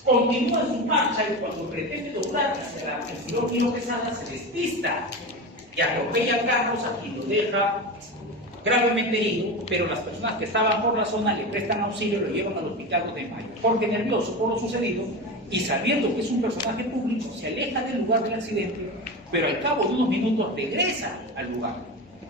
continúa su marcha y cuando pretende doblar hacia el señor Quiro Quesada se despista y atropella a Carlos, a quien lo deja gravemente herido, pero las personas que estaban por la zona le prestan auxilio y lo llevan al hospital de Mayo. Porque nervioso por lo sucedido y sabiendo que es un personaje público, se aleja del lugar del accidente, pero al cabo de unos minutos regresa al lugar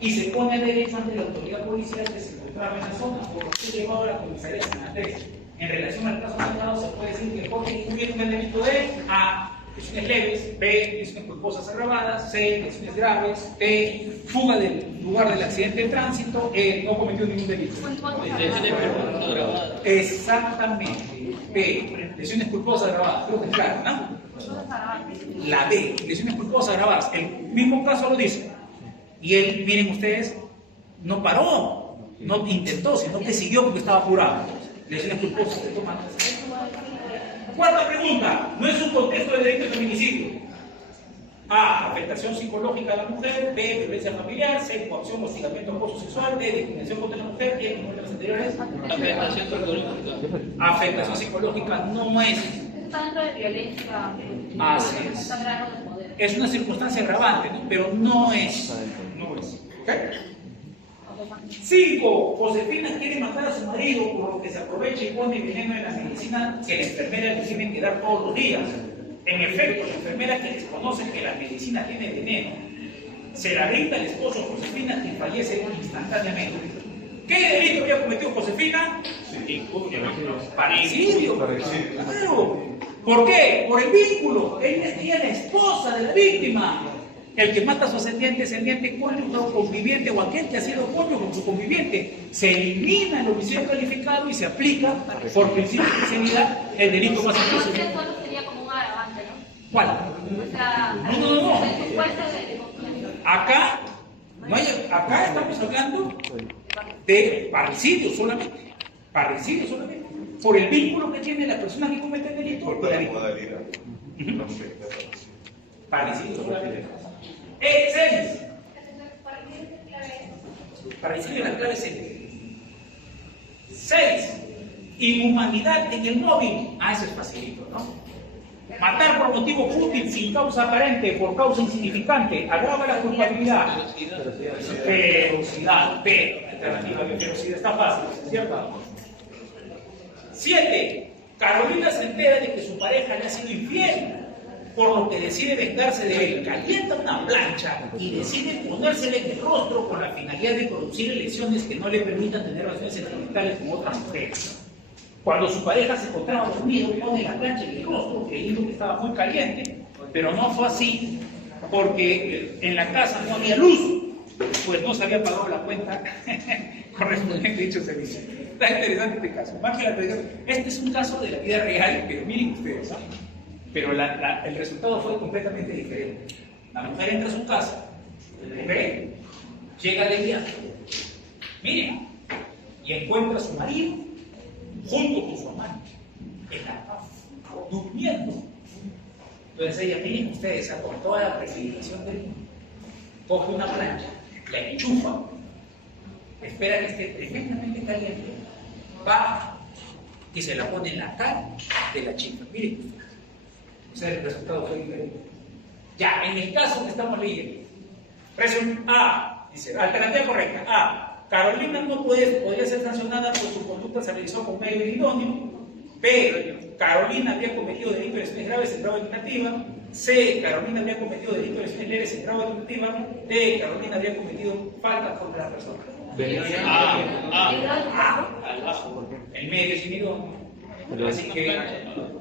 y se pone a derecho ante la autoridad policial que se encontraba en la zona, por lo que es llevado a la comisaría San Andrés. En relación al caso señalado, se puede decir que Jorge incurrió en el delito de A, lesiones leves, B, lesiones culposas agravadas, C, lesiones graves, D, fuga del lugar del accidente de tránsito, E, no cometió ningún delito. Exactamente. B, lesiones culposas agravadas, creo que es claro, ¿no? La B, lesiones culposas agravadas, el mismo caso lo dice. Y él, miren ustedes, no paró, no intentó, sino que siguió porque estaba apurado. Lesiones culposas se toman. Cuarta pregunta, no es un contexto de delito de feminicidio. A, afectación psicológica a la mujer. B, violencia familiar. C, coacción, hostigamiento, acoso sexual. D, discriminación contra la mujer. E, como en los anteriores. Afectación psicológica. Afectación psicológica no es. Está dentro de violencia. Así es. Está grado de poder. Es una circunstancia agravante, ¿no? Pero no es. No es. ¿Ok? 5. Josefina quiere matar a su marido, por lo que se aprovecha y pone veneno en la medicina que la enfermera le tiene que dar todos los días. En efecto, la enfermera que desconoce que la medicina tiene veneno, se la brinda al esposo Josefina y fallece instantáneamente. ¿Qué delito había cometido Josefina? Parricidio. Claro. ¿Por qué? Por el vínculo. Ella es la esposa de la víctima. El que mata a su ascendiente, cónyuge o conviviente, o aquel que ha sido cónyuge o su conviviente, se elimina el homicidio calificado y se aplica, por principio de especialidad, el delito más Entonces, específico. solo sería como un agravante, ¿no? ¿Cuál? O sea, No. el supuesto de Acá, acá estamos hablando de parricidio solamente. Parricidio solamente. Por el vínculo que tiene la persona que comete el delito. Por la modalidad. Parricidio solamente. 6. Parricidio en la clave C. 6. Inhumanidad en el móvil. Eso es facilito, ¿no? Matar por motivo fútil, sin causa aparente, por causa insignificante, agrava la culpabilidad. Ferocidad. Pero la alternativa de ferocidad está fácil, ¿cierto? 7. Carolina se entera de que su pareja le ha sido infiel, por lo que decide vengarse de él. Calienta una plancha y decide ponérsela en el rostro con la finalidad de producir lesiones que no le permitan tener relaciones sentimentales con otras mujeres. Cuando su pareja se encontraba dormido, pone la plancha en el rostro, creyendo que estaba muy caliente, pero no fue así, porque en la casa no había luz, pues no se había pagado la cuenta correspondiente a dicho servicio. Está interesante este caso. Más que la televisión, este es un caso de la vida real, pero miren ustedes, ¿no? Pero el resultado fue completamente diferente. La mujer entra a su casa, ¿ve? Llega de viaje, miren, y encuentra a su marido junto con su amante, en la cama, durmiendo. Entonces ella, miren ustedes, con toda la precipitación del mundo, coge una plancha, la enchufa, espera que esté tremendamente caliente, baja y se la pone en la cara de la chica. Miren ustedes. O sea, el resultado fue diferente. Ya, en el caso que estamos leyendo, A, dice, alternativa correcta, A, Carolina no podría ser sancionada por su conducta se realizó con medio idóneo. B, Carolina había cometido delito de lesiones graves en grado de tentativa. C, Carolina había cometido delito de lesiones leves en grado de tentativa. D, Carolina había cometido falta contra la persona. El medio es idóneo. Así que,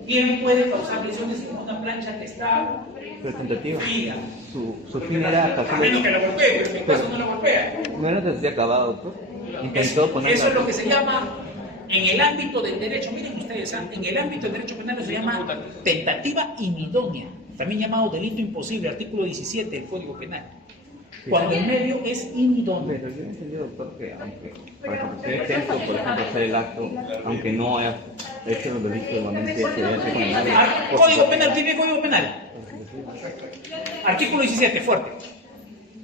¿quién puede causar lesiones en una plancha que está fría? Su fin era a menos que la golpee, pero en mi caso no la golpea. No era desde acabado, doctor. Intentó poner. Eso es lo que se llama, en el ámbito del derecho, miren ustedes, en el ámbito del derecho penal se llama tentativa inidónea, también llamado delito imposible, artículo 17 del Código Penal. Cuando el medio es inidóneo. Pero yo he entendido, doctor, que aunque, por ejemplo, sea exento, por ejemplo, hacer el acto, aunque no haya hecho los delitos igualmente, debería ser condenado. Código Penal, tiene Código Penal. Artículo 17, fuerte.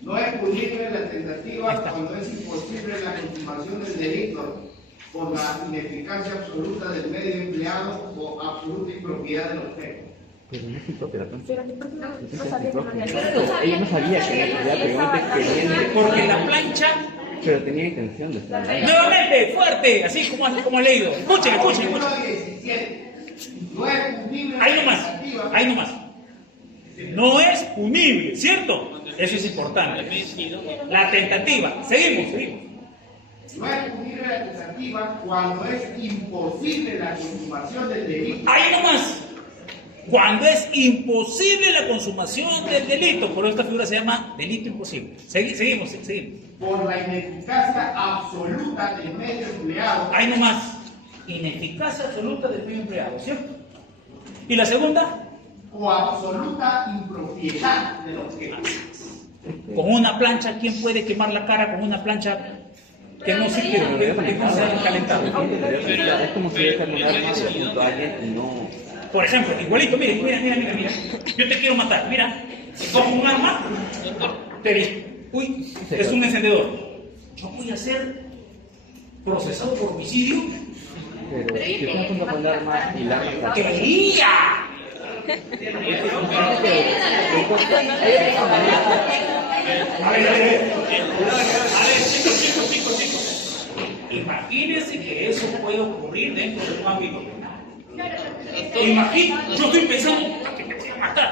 No es punible la tentativa cuando es imposible la consumación del delito por la ineficacia absoluta del medio empleado o absoluta impropiedad del objeto. Pero no es impropia la plancha. Ella no sabía que era impropia, pero quería. Porque la plancha, Pero tenía intención de estar. nuevamente, fuerte, así como ha leído. Escuchen. Artículo 17. No es punible Ahí la nomás, tentativa. ahí nomás. No es punible, ¿cierto? Eso es importante. La tentativa. Seguimos. No es punible la tentativa cuando es imposible la consumación del delito. Ahí nomás. Cuando es imposible la consumación del delito. Por esta figura se llama delito imposible. Seguimos. Por la ineficacia absoluta del medio empleado. Ahí nomás. Ineficacia absoluta del medio empleado, ¿cierto? ¿Y la segunda? O absoluta impropiedad del objeto. Con una plancha, ¿quién puede quemar la cara con una plancha que no se quiere, que no se ha calentado? Es como si dejar un arma junto a alguien y no. Por ejemplo, igualito, mira. Yo te quiero matar, mira. Cojo un arma, uy, es un encendedor. Yo voy a ser procesado por homicidio. Pero si yo me pongo con el arma y el arma está. ¡Quería! A ver, chicos. Imagínense que eso puede ocurrir dentro de un ámbito penal. Imagínense, yo estoy pensando que me voy a matar.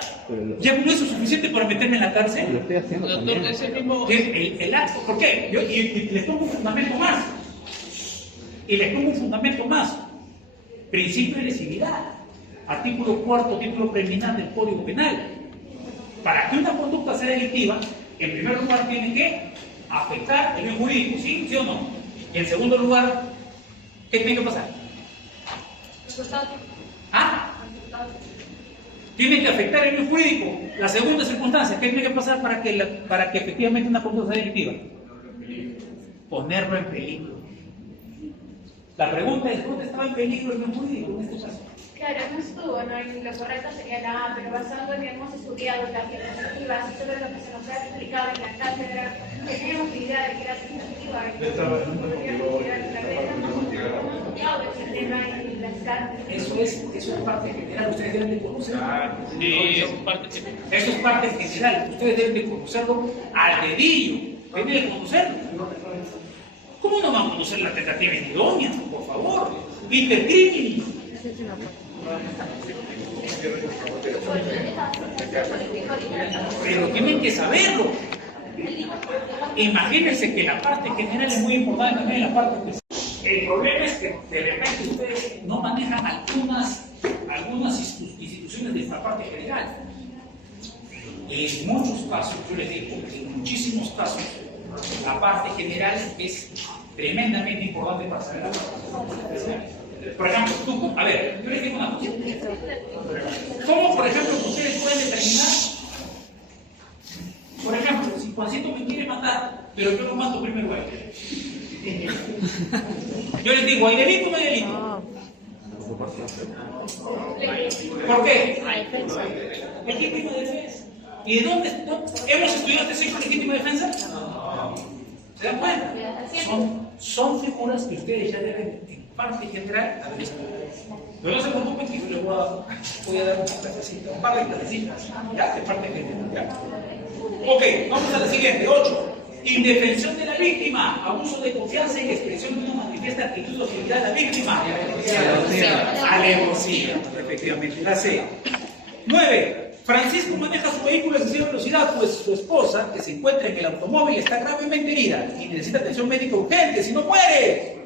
¿Ya con eso es suficiente para meterme en la cárcel? Lo estoy haciendo también. El acto, ¿por qué? Y les pongo un fundamento más. Principio de lesividad. Artículo 4, título preliminar del Código Penal. Para que una conducta sea delictiva, en primer lugar tiene que afectar el bien jurídico, ¿sí o no? Y en segundo lugar, ¿qué tiene que pasar? Tiene que afectar el bien jurídico. La segunda circunstancia, ¿qué tiene que pasar para que efectivamente una conducta sea delictiva? Ponerlo en peligro. La pregunta es, ¿dónde estaba en peligro el bien jurídico en este caso? Claro, no estuvo, ¿no? Y lo correcto sería nada, pero basado en que hemos estudiado las tentativas y todo lo que se nos ha explicado en la cátedra, teníamos idea de que era tentativa y podríamos tirar la carrera, hemos estudiado ese tema en las cátedras. Eso es parte general, ustedes deben de conocerlo. Sí, es parte general. Eso es parte general, ustedes deben de conocerlo al dedillo, deben de conocerlo. ¿Cómo no van a conocer la tentativa idónea, por favor? Intercrimen. Pero tienen que saberlo. Imagínense que la parte general es muy importante también la parte especial. El problema es que de repente ustedes no manejan algunas instituciones de esta parte general. En muchos casos, yo les digo, en muchísimos casos, la parte general es tremendamente importante para saber la parte especial. Por ejemplo, yo les digo una cosa. ¿Cómo, por ejemplo, ustedes pueden determinar? Por ejemplo, si Juancito me quiere matar, pero yo lo mato primero a él. Yo les digo, ¿hay delito o no hay delito? ¿Por qué? Legítima defensa. ¿Y de dónde? ¿Hemos estudiado este ciclo de legítima defensa? ¿Se dan cuenta? Son figuras que ustedes ya deben, en parte general, haber estudiado. No se preocupen que yo les voy a dar un par de clasecitas, ya, de parte general. ¿Ya? Ok, vamos a la siguiente, 8. Indefensión de la víctima, abuso de confianza y expresión de una manifiesta actitud de hostilidad a la víctima. Alevosía, efectivamente, la C. 9. Francisco maneja su vehículo a excesiva velocidad, pues su esposa, que se encuentra en el automóvil, está gravemente herida y necesita atención médica urgente, si no muere.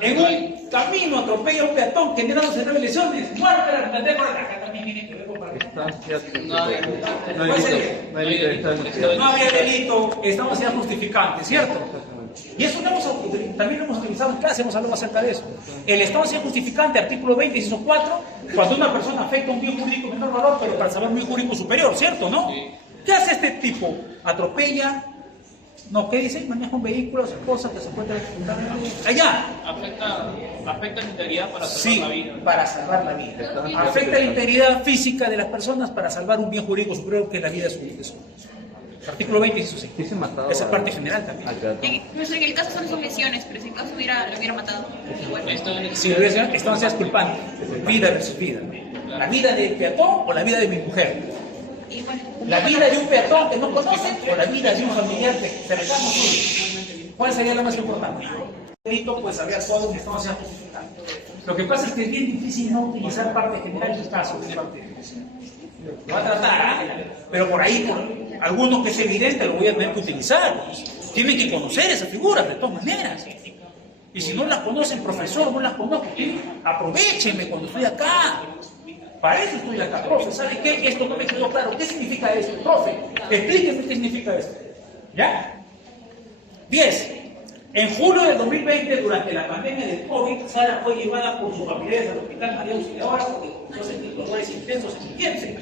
En un camino atropella a un peatón generándose graves lesiones. Muerte de la pendeja. Acá también tiene que ver con no había delito, estamos ya justificantes, ¿cierto? Y eso también lo hemos utilizado en clase, hemos hablado acerca de eso. El estado sea justificante, artículo 20, inciso 4, cuando una persona afecta a un bien jurídico de menor valor, pero para saber un bien jurídico superior, ¿cierto? ¿No? ¿Qué hace este tipo? Atropella. No, ¿qué dice? Maneja un vehículo, su esposa que se encuentra allá. Afecta la integridad para salvar la vida. Para salvar la vida. Afecta la integridad física de las personas para salvar un bien jurídico superior que es la vida de su Artículo 20 dice sí. Sí se mataba. Esa parte general también. En el caso son lesiones, pero si en caso lo hubiera matado, igual. Si esto no seas culpante, vida versus vida. ¿La vida del peatón o la vida de mi mujer? Y bueno, ¿La vida de un peatón que no conoce o la vida de un familiar cercano suyo? ¿Cuál sería la más importante? El delito pues habría actuado en estancia justificada. Lo que pasa es que es bien difícil no utilizar parte general del caso. Lo va a tratar, pero por ahí, por alguno que es evidente, lo voy a tener que utilizar. Tienen que conocer esas figuras de todas maneras. Y si no las conocen, profesor, no las conozco, aprovechenme cuando estoy acá. Para eso estoy acá, profe. ¿Sabe qué? Esto no me quedó claro. ¿Qué significa esto, profe? Explíqueme qué significa esto. ¿Ya? 10. En julio del 2020, durante la pandemia del COVID, Sara fue llevada por sus familiares al Hospital María Auxiliadora porque comenzó a sentir dolores intensos en el vientre.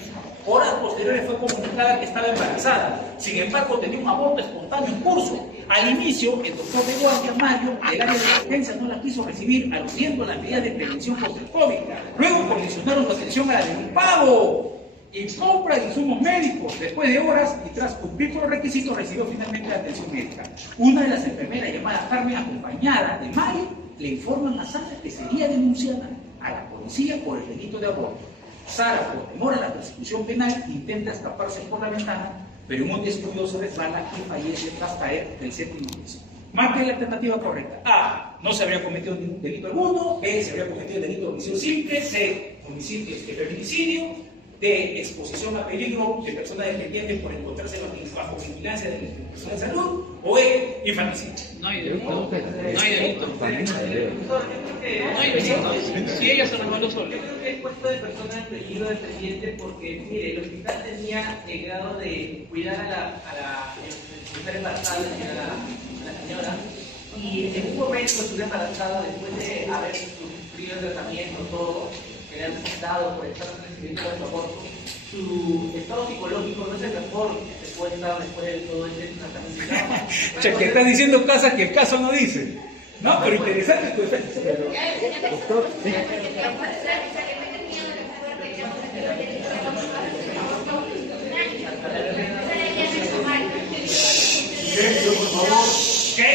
Horas posteriores fue comunicada que estaba embarazada. Sin embargo, tenía un aborto espontáneo en curso. Al inicio, el doctor de guardia, Mario, del área de emergencia, no la quiso recibir, aludiendo a las medidas de prevención contra el COVID. Luego condicionaron su atención a la del pago y compra de insumos médicos. Después de horas y tras cumplir con los requisitos, recibió finalmente la atención médica. Una de las enfermeras, llamada Carmen, acompañada de Mario, le informan a Sara que sería denunciada a la policía por el delito de aborto. Sara, por temor a la persecución penal, intenta escaparse por la ventana, pero en un descuido se resbala y fallece tras caer del 7º piso. Marque la alternativa correcta. A. No se habría cometido ningún delito alguno. B. Se habría cometido el delito de homicidio simple. C. Feminicidio. D. Exposición a peligro de persona dependiente por encontrarse bajo vigilancia de la persona de salud. O E. Infanticidio. No hay delito. No hay delito. No hay delito. Si ella se resbaló sola. Yo creo que es puesto de persona en peligro dependiente porque, mire, el hospital tenía el grado de cuidar a la mujer embarazada, a la señora, y en un momento estuve embarazada después de haber sufrido el tratamiento, todo, que le han necesitado por estar recibiendo el aborto. Su estado psicológico no es el mejor que se puede estar después de todo este tratamiento. Che, que estás diciendo cosas que el caso no dice. No, pero interesante tu efecto. Doctor, sí. Silencio, por favor. ¿Qué?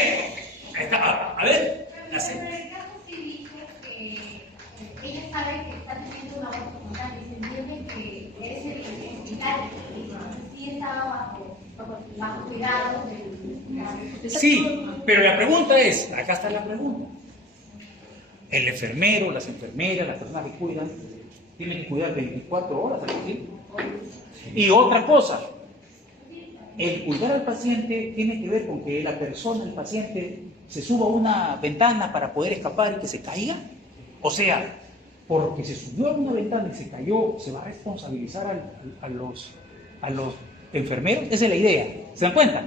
Ahí está. A ver, la Pero en el caso sí dice que ella sabe que está teniendo una aborto espontáneo y se entiende que es el hospital, sí estaba bajo cuidado del... Sí, pero la pregunta es, acá está la pregunta. El enfermero, las enfermeras, las personas que cuidan, tienen que cuidar 24 horas al día. Y otra cosa, el cuidar al paciente tiene que ver con que la persona, el paciente, se suba a una ventana para poder escapar y que se caiga. O sea, porque se subió a una ventana y se cayó, se va a responsabilizar a los enfermeros. Esa es la idea. ¿Se dan cuenta?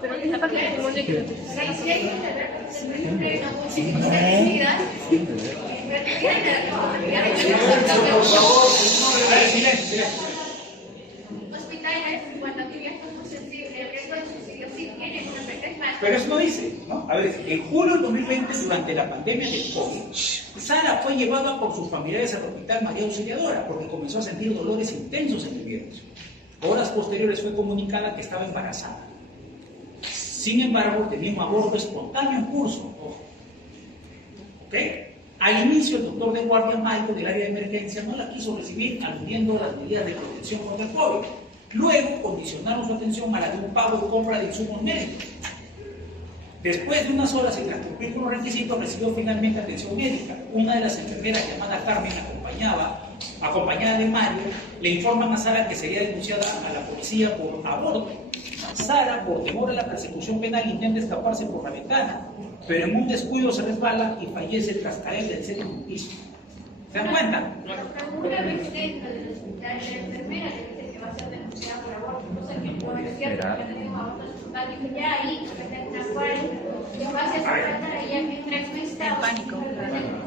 pero esta parte de tu molde que hospitales, cuando tienes como sensible, el riesgo de suicidio sí tiene una pequeña. Pero eso no dice, ¿no? A ver, en julio del 2020, durante la pandemia del COVID, Sara fue llevada por sus familiares al Hospital María Auxiliadora porque comenzó a sentir dolores intensos en el vientre. Horas posteriores fue comunicada que estaba embarazada. Sin embargo, tenía un aborto espontáneo en curso. ¿Ok? Al inicio, el doctor de guardia Michael del área de emergencia no la quiso recibir, aludiendo a las medidas de protección contra el COVID. Luego, condicionaron su atención a la de un pago de compra de insumos médicos. Después de unas horas y tras cumplir con los requisitos, recibió finalmente atención médica. Una de las enfermeras, llamada Carmen, acompañada de Mario, le informan a Sara que sería denunciada a la policía por aborto. Sara, por temor a la persecución penal, intenta escaparse por la ventana, pero en un descuido se resbala y fallece tras caer del 7º piso. ¿Se dan cuenta? Una vez dentro del hospital, la enfermera le dice que va a ser denunciada por aborto, cosa que por decir que ha tenido un aborto espontáneo, que ya ahí, tal cual, en base a su tratar, ella mientras no estaba en pánico,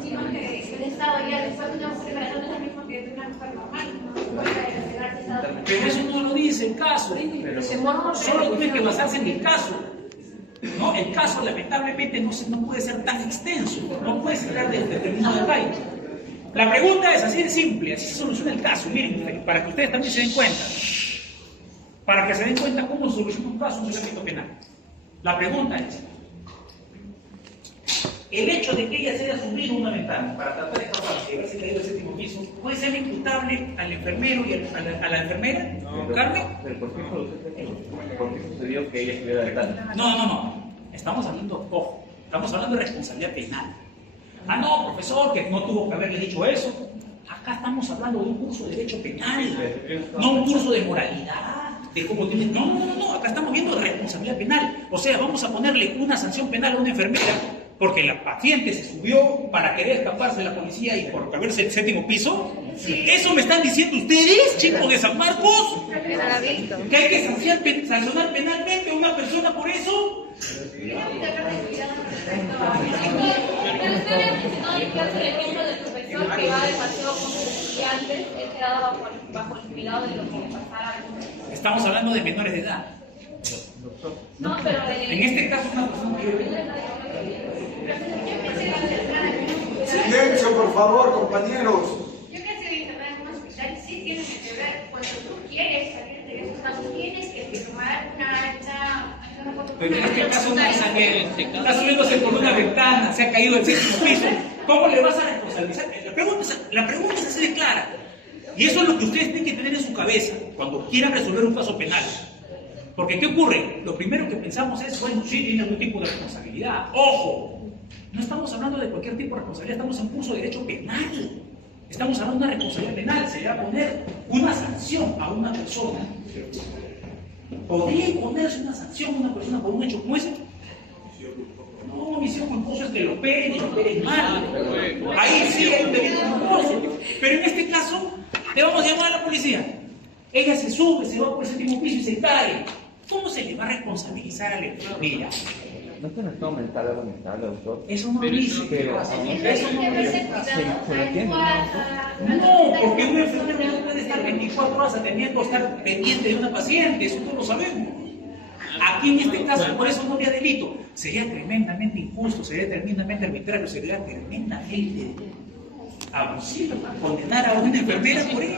sino que el estado ya después de una celebración es lo mismo que de una mujer normal, no puede agregarse estado. Pero eso no lo dice el caso. Solo tiene que basarse en el caso. ¿No? El caso, lamentablemente, no puede ser tan extenso, no puede ser de determinado detalle. La pregunta es así de simple, así se soluciona el caso. Miren, para que ustedes también se den cuenta. para que se den cuenta cómo se soluciona un caso en el ámbito penal. La pregunta es, el hecho de que ella se haya subido una ventana para tratar de escaparse y haberse caído del séptimo piso, ¿puede ser imputable al enfermero y a la enfermera? No, ¿Carmen? pero ¿por qué sucedió que ella estuviera detrás? No. Estamos hablando, ojo, estamos hablando de responsabilidad penal. Ah, no, profesor, que no tuvo que haberle dicho eso. Acá estamos hablando de un curso de derecho penal, no un curso de moralidad, de cómo tiene... No, acá estamos viendo responsabilidad penal. O sea, vamos a ponerle una sanción penal a una enfermera porque la paciente se subió para querer escaparse de la policía y por caberse el séptimo piso. ¿Eso me están diciendo ustedes, chicos de San Marcos? ¿Que hay que sancionar penalmente a una persona por eso? Pero usted mencionó el caso del ejemplo del profesor que va de paseo con sus estudiantes, él quedaba bajo el cuidado de lo que le pasara. Estamos hablando de menores de edad. No, pero En este caso, una persona mayor. Silencio, por favor, compañeros. Yo que he sido internada en un hospital, sí tienes que quebrar. Cuando tú quieres salir de esos casos, tienes que firmar una acta. Pero en este caso no está subiéndose por una ventana, se ha caído del séptimo piso. ¿Cómo le vas a responsabilizar? La pregunta es así de clara. Y eso es lo que ustedes tienen que tener en su cabeza cuando quieran resolver un caso penal. Porque ¿qué ocurre? Lo primero que pensamos es, bueno, sí, tiene algún tipo de responsabilidad. ¡Ojo! No estamos hablando de cualquier tipo de responsabilidad, estamos en curso de derecho penal. Estamos hablando de una responsabilidad penal, se va a poner una sanción a una persona. ¿Podría imponerse una sanción a una persona por un hecho como ese? No, omisión culposa es que lo operen y lo operen mal. Ahí sí hay un delito culposo. Pero en este caso, le vamos a llamar a la policía. Ella se sube, se va por el séptimo piso y se cae. ¿Cómo se le va a responsabilizar a la enfermera? No es un estado mental, es lamentable, doctor. Eso no lo dice. Pero Eso no lo dice. se lo entiende. No, porque un enfermero no puede estar 24 horas atendiendo, estar pendiente de una paciente, eso todos lo sabemos. Aquí en este caso, por eso no había delito. Sería tremendamente injusto, sería tremendamente arbitrario, sería tremendamente abusivo condenar a una enfermera por ello.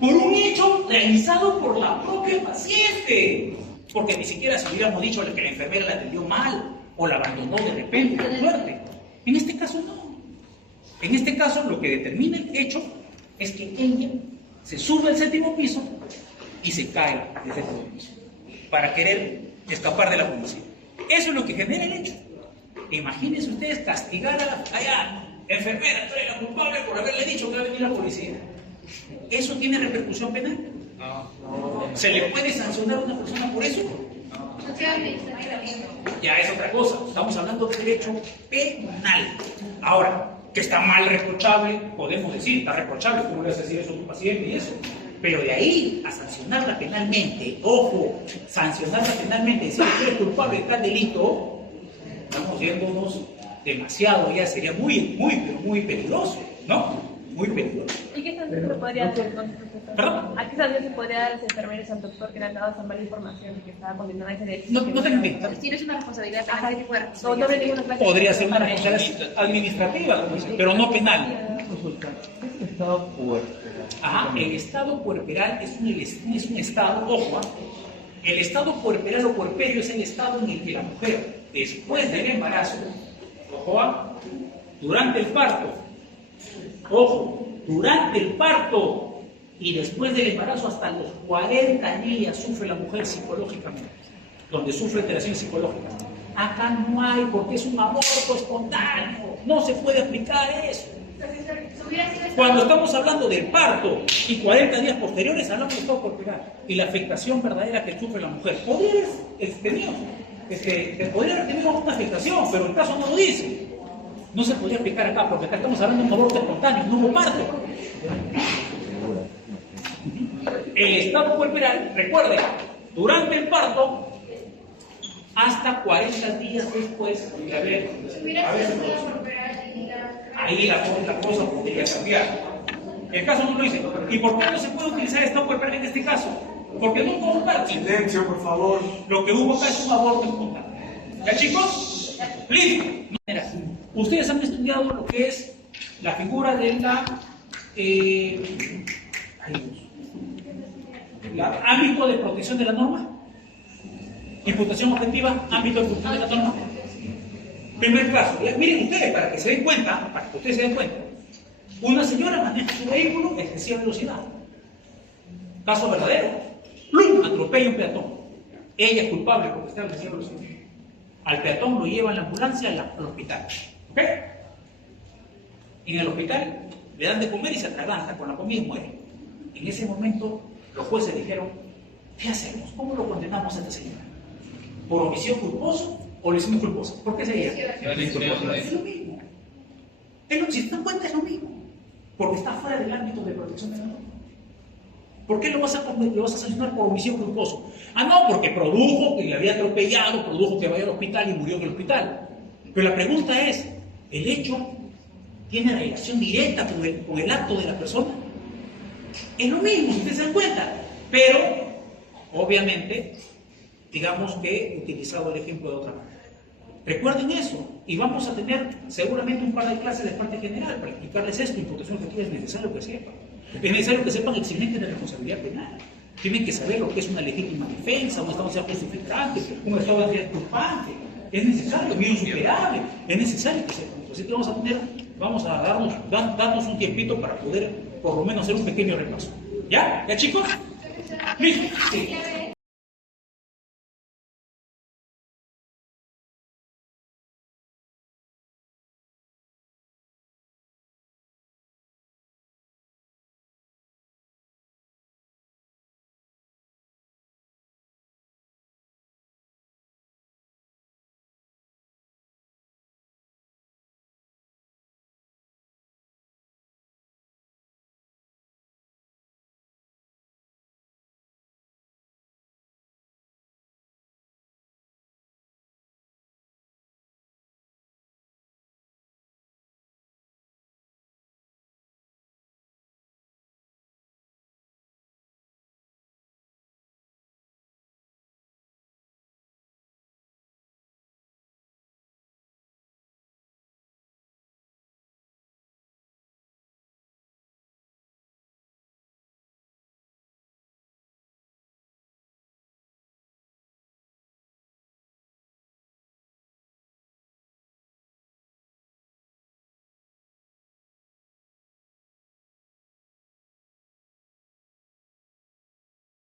Por un hecho realizado por la propia paciente. Porque ni siquiera si hubiéramos dicho que la enfermera la atendió mal o la abandonó de repente, con suerte. En este caso no. En este caso lo que determina el hecho es que ella se sube al séptimo piso y se cae del séptimo piso para querer escapar de la policía. Eso es lo que genera el hecho. Imagínense ustedes castigar a la enfermera, tú eres la culpable por haberle dicho que va a venir la policía. ¿Eso tiene repercusión penal? ¿Se le puede sancionar a una persona por eso? Ya es otra cosa. Estamos hablando de derecho penal. Ahora, que está mal reprochable, podemos decir, está reprochable, ¿cómo le vas a decir eso a tu paciente y eso? Pero de ahí a sancionarla penalmente, ojo, sancionarla penalmente, decir que eres culpable de tal delito, estamos yéndonos demasiado, ya sería muy peligroso, ¿no? Muy peligroso. ¿Y qué sanción se podría hacer entonces, profesor? ¿Perdón? ¿A qué sanción se podría dar a los enfermeros al doctor que le han dado esa mala información y que estaba condenado a ese delito? No tengo idea. tienes una responsabilidad penal, ¿qué tipo de No responsabilidad? habrá ninguna clase. Podría ser una responsabilidad administrativa, pero no penal. ¿Qué es el estado puerperal? Ajá, el estado puerperal es un estado, ojo, el estado puerperal o puerperio es el estado en el que la mujer, después del embarazo, ojo, durante el parto, ojo, durante el parto y después del embarazo hasta los 40 días sufre la mujer psicológicamente, donde sufre alteraciones psicológicas. Acá no hay, porque es un aborto espontáneo, no se puede aplicar eso. Cuando estamos hablando del parto y 40 días posteriores, hablamos de estado corporal y la afectación verdadera que sufre la mujer. Podría haber tenido alguna afectación, pero el caso no lo dice. No se podría aplicar acá, porque acá estamos hablando de un aborto espontáneo, no hubo parto. El estado corporal, recuerden, durante el parto, hasta 40 días después de haber... Ahí la cosa podría cambiar. El caso no lo dice. ¿Y por qué no se puede utilizar estado corporal en este caso? Porque no hubo parto. Silencio, por favor. Lo que hubo acá es un aborto espontáneo. ¿Ya, chicos? Listo. Mira, ustedes han estudiado lo que es la figura de la... ámbito de protección de la norma. Imputación objetiva, ámbito de protección de la norma. Primer caso, miren ustedes, para que se den cuenta, una señora maneja su vehículo, excesiva velocidad. Caso verdadero. ¡Plum! Atropella a un peatón. Ella es culpable porque está en excesiva velocidad. Al peatón lo llevan en la ambulancia al hospital. ¿Ok? En el hospital le dan de comer y se atraganta con la comida y muere. En ese momento los jueces dijeron, ¿qué hacemos? ¿Cómo lo condenamos a esta señora? ¿Por omisión culposa o lesión culposa? ¿Por qué sería? Es lo mismo. Si se dan cuenta es lo mismo. Porque está fuera del ámbito de protección de la norma. ¿Por qué lo vas a sancionar por omisión culposa? Ah, no, porque produjo que le había atropellado, produjo que vaya al hospital y murió en el hospital. Pero la pregunta es, ¿el hecho tiene relación directa con el acto de la persona? Es lo mismo, si ustedes se dan cuenta. Pero, obviamente, digamos que he utilizado el ejemplo de otra manera. Recuerden eso, y vamos a tener seguramente un par de clases de parte general para explicarles esto. Imputación objetiva es necesario que sepan. Es necesario que sepan eximente de responsabilidad penal. Tienen que saber lo que es una legítima defensa, un estado de ansiedad justificante, un estado de ansiedad culpante. Es necesario, bien superable. Es necesario que sepan. Así que vamos a darnos un tiempito para poder por lo menos hacer un pequeño repaso. ¿Ya? ¿Ya, chicos? ¿Listo? Sí.